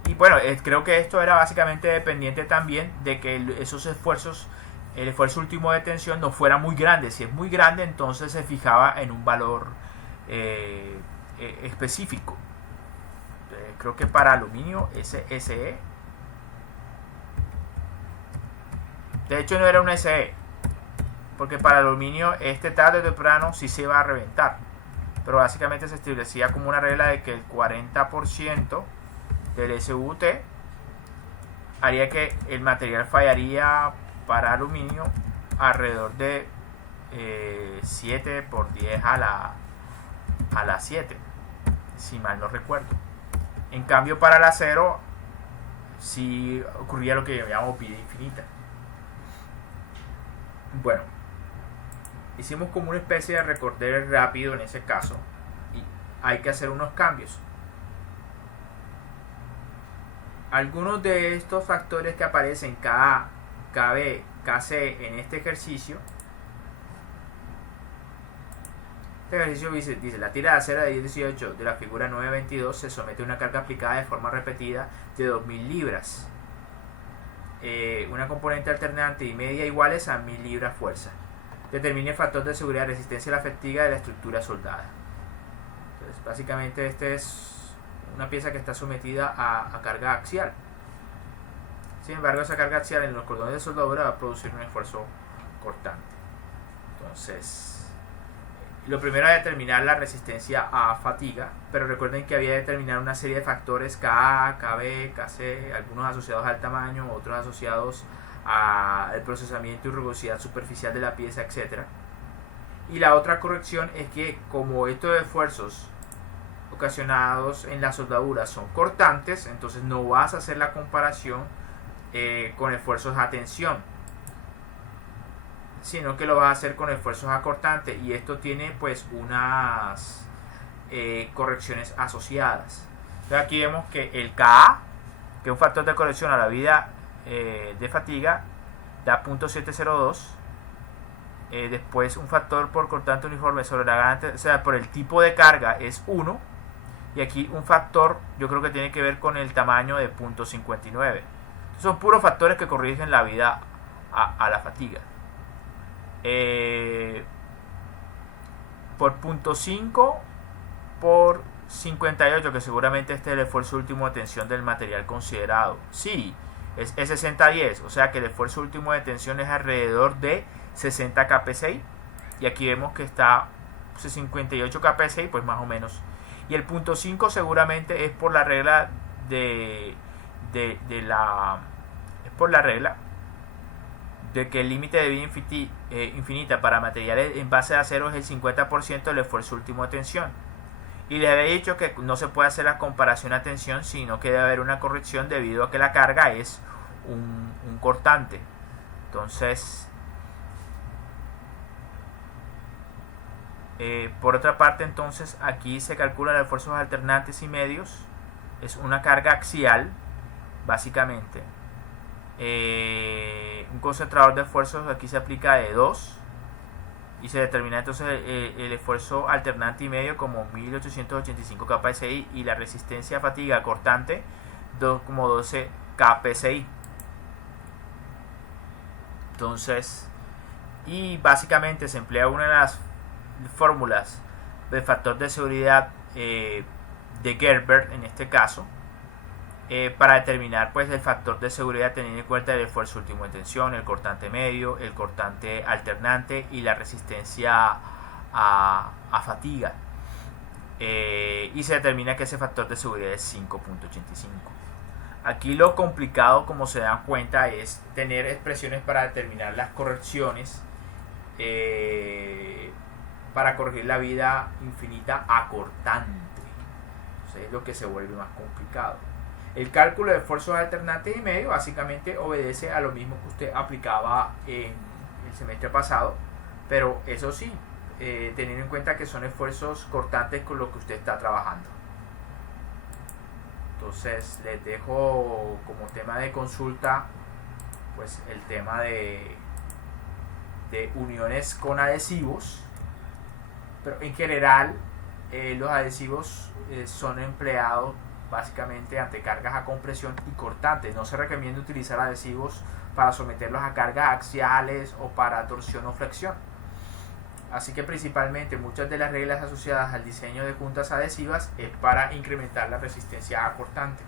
Y bueno, creo que esto era básicamente dependiente también de que esos esfuerzos, el esfuerzo último de tensión no fuera muy grande. Si es muy grande, entonces se fijaba en un valor específico. Creo que para aluminio ese SE, de hecho no era un SE, porque para aluminio tarde o temprano sí se va a reventar, pero básicamente se establecía como una regla de que el 40% del SUT haría que el material fallaría para aluminio alrededor de 7 por 10 a la 7, si mal no recuerdo. En cambio para el acero sí ocurría lo que llamamos vida infinita. Bueno, hicimos como una especie de recorder rápido en ese caso, y hay que hacer unos cambios. Algunos de estos factores que aparecen KA, KB, KC en este ejercicio dice: la tira de acero de 1018 de la figura 922 se somete a una carga aplicada de forma repetida de 2000 libras, una componente alternante y media iguales a 1000 libras fuerza. Determine el factor de seguridad, resistencia a la fatiga de la estructura soldada. Entonces básicamente este es una pieza que está sometida a carga axial. Sin embargo, esa carga axial en los cordones de soldadura va a producir un esfuerzo cortante. Entonces Lo primero es determinar la resistencia a fatiga, pero recuerden que había que determinar una serie de factores Ka, Kb, Kc, algunos asociados al tamaño, otros asociados al procesamiento y rugosidad superficial de la pieza, etc. Y la otra corrección es que como estos esfuerzos ocasionados en la soldadura son cortantes, entonces no vas a hacer la comparación con esfuerzos a tensión, sino que lo vas a hacer con esfuerzos a cortante, y esto tiene pues unas correcciones asociadas. Entonces aquí vemos que el Ka, que es un factor de corrección a la vida de fatiga, da 0.702. Después un factor por cortante uniforme sobre la ganancia, o sea, por el tipo de carga es 1, y aquí un factor yo creo que tiene que ver con el tamaño de 0.59. Son puros factores que corrigen la vida a la fatiga. Por 0.5 por 58, que seguramente este es el esfuerzo último de tensión del material considerado. Sí, es 60-10, o sea que el esfuerzo último de tensión es alrededor de 60 kPa, y aquí vemos que está 58 kPa, pues más o menos. Y el 0.5 seguramente es por la regla es por la regla de que el límite de vida infinita para materiales en base de acero es el 50% del esfuerzo último de tensión. Y les había dicho que no se puede hacer la comparación a tensión, sino que debe haber una corrección debido a que la carga es un cortante. Entonces, por otra parte, entonces aquí se calculan los esfuerzos alternantes y medios. Es una carga axial, básicamente. Un concentrador de esfuerzos aquí se aplica de 2, y se determina entonces el esfuerzo alternante y medio como 1885 kPa, y la resistencia a fatiga cortante como 12 kPa. Entonces, y básicamente se emplea una de las fórmulas del factor de seguridad de Gerber en este caso, para determinar pues el factor de seguridad teniendo en cuenta el esfuerzo último de tensión, el cortante medio, el cortante alternante y la resistencia a fatiga, y se determina que ese factor de seguridad es 5.85. Aquí lo complicado, como se dan cuenta, es tener expresiones para determinar las correcciones para corregir la vida infinita acortante. Entonces es lo que se vuelve más complicado. El cálculo de esfuerzos alternantes y medio básicamente obedece a lo mismo que usted aplicaba en el semestre pasado, pero eso sí, teniendo en cuenta que son esfuerzos cortantes con lo que usted está trabajando. Entonces les dejo como tema de consulta pues el tema de uniones con adhesivos, pero en general los adhesivos son empleados básicamente ante cargas a compresión y cortantes. No se recomienda utilizar adhesivos para someterlos a cargas axiales o para torsión o flexión. Así que principalmente muchas de las reglas asociadas al diseño de juntas adhesivas es para incrementar la resistencia a cortante.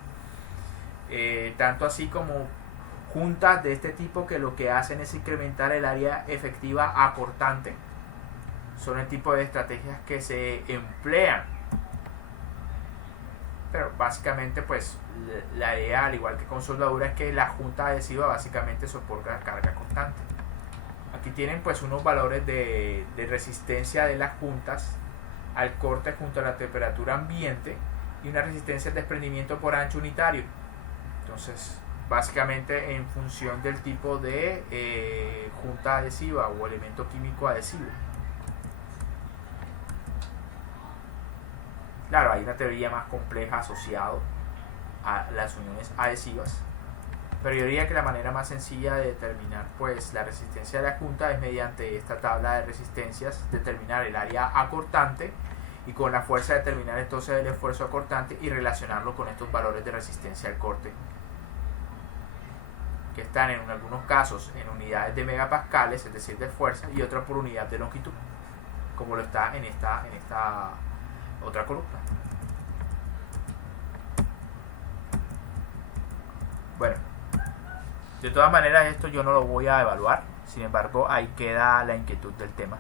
Tanto así como juntas de este tipo que lo que hacen es incrementar el área efectiva a cortante. Son el tipo de estrategias que se emplean. Pero básicamente pues la idea, al igual que con soldadura, es que la junta adhesiva básicamente soporta carga constante. Aquí tienen pues unos valores de resistencia de las juntas al corte junto a la temperatura ambiente y una resistencia al desprendimiento por ancho unitario. Entonces básicamente en función del tipo de junta adhesiva o elemento químico adhesivo. Claro, hay una teoría más compleja asociada a las uniones adhesivas, pero yo diría que la manera más sencilla de determinar pues la resistencia de la junta es mediante esta tabla de resistencias, determinar el área acortante y con la fuerza determinar entonces el esfuerzo acortante y relacionarlo con estos valores de resistencia al corte, que están en algunos casos en unidades de megapascales, es decir, de fuerza, y otra por unidad de longitud, como lo está en esta otra columna. Bueno, de todas maneras esto yo no lo voy a evaluar, sin embargo ahí queda la inquietud del tema.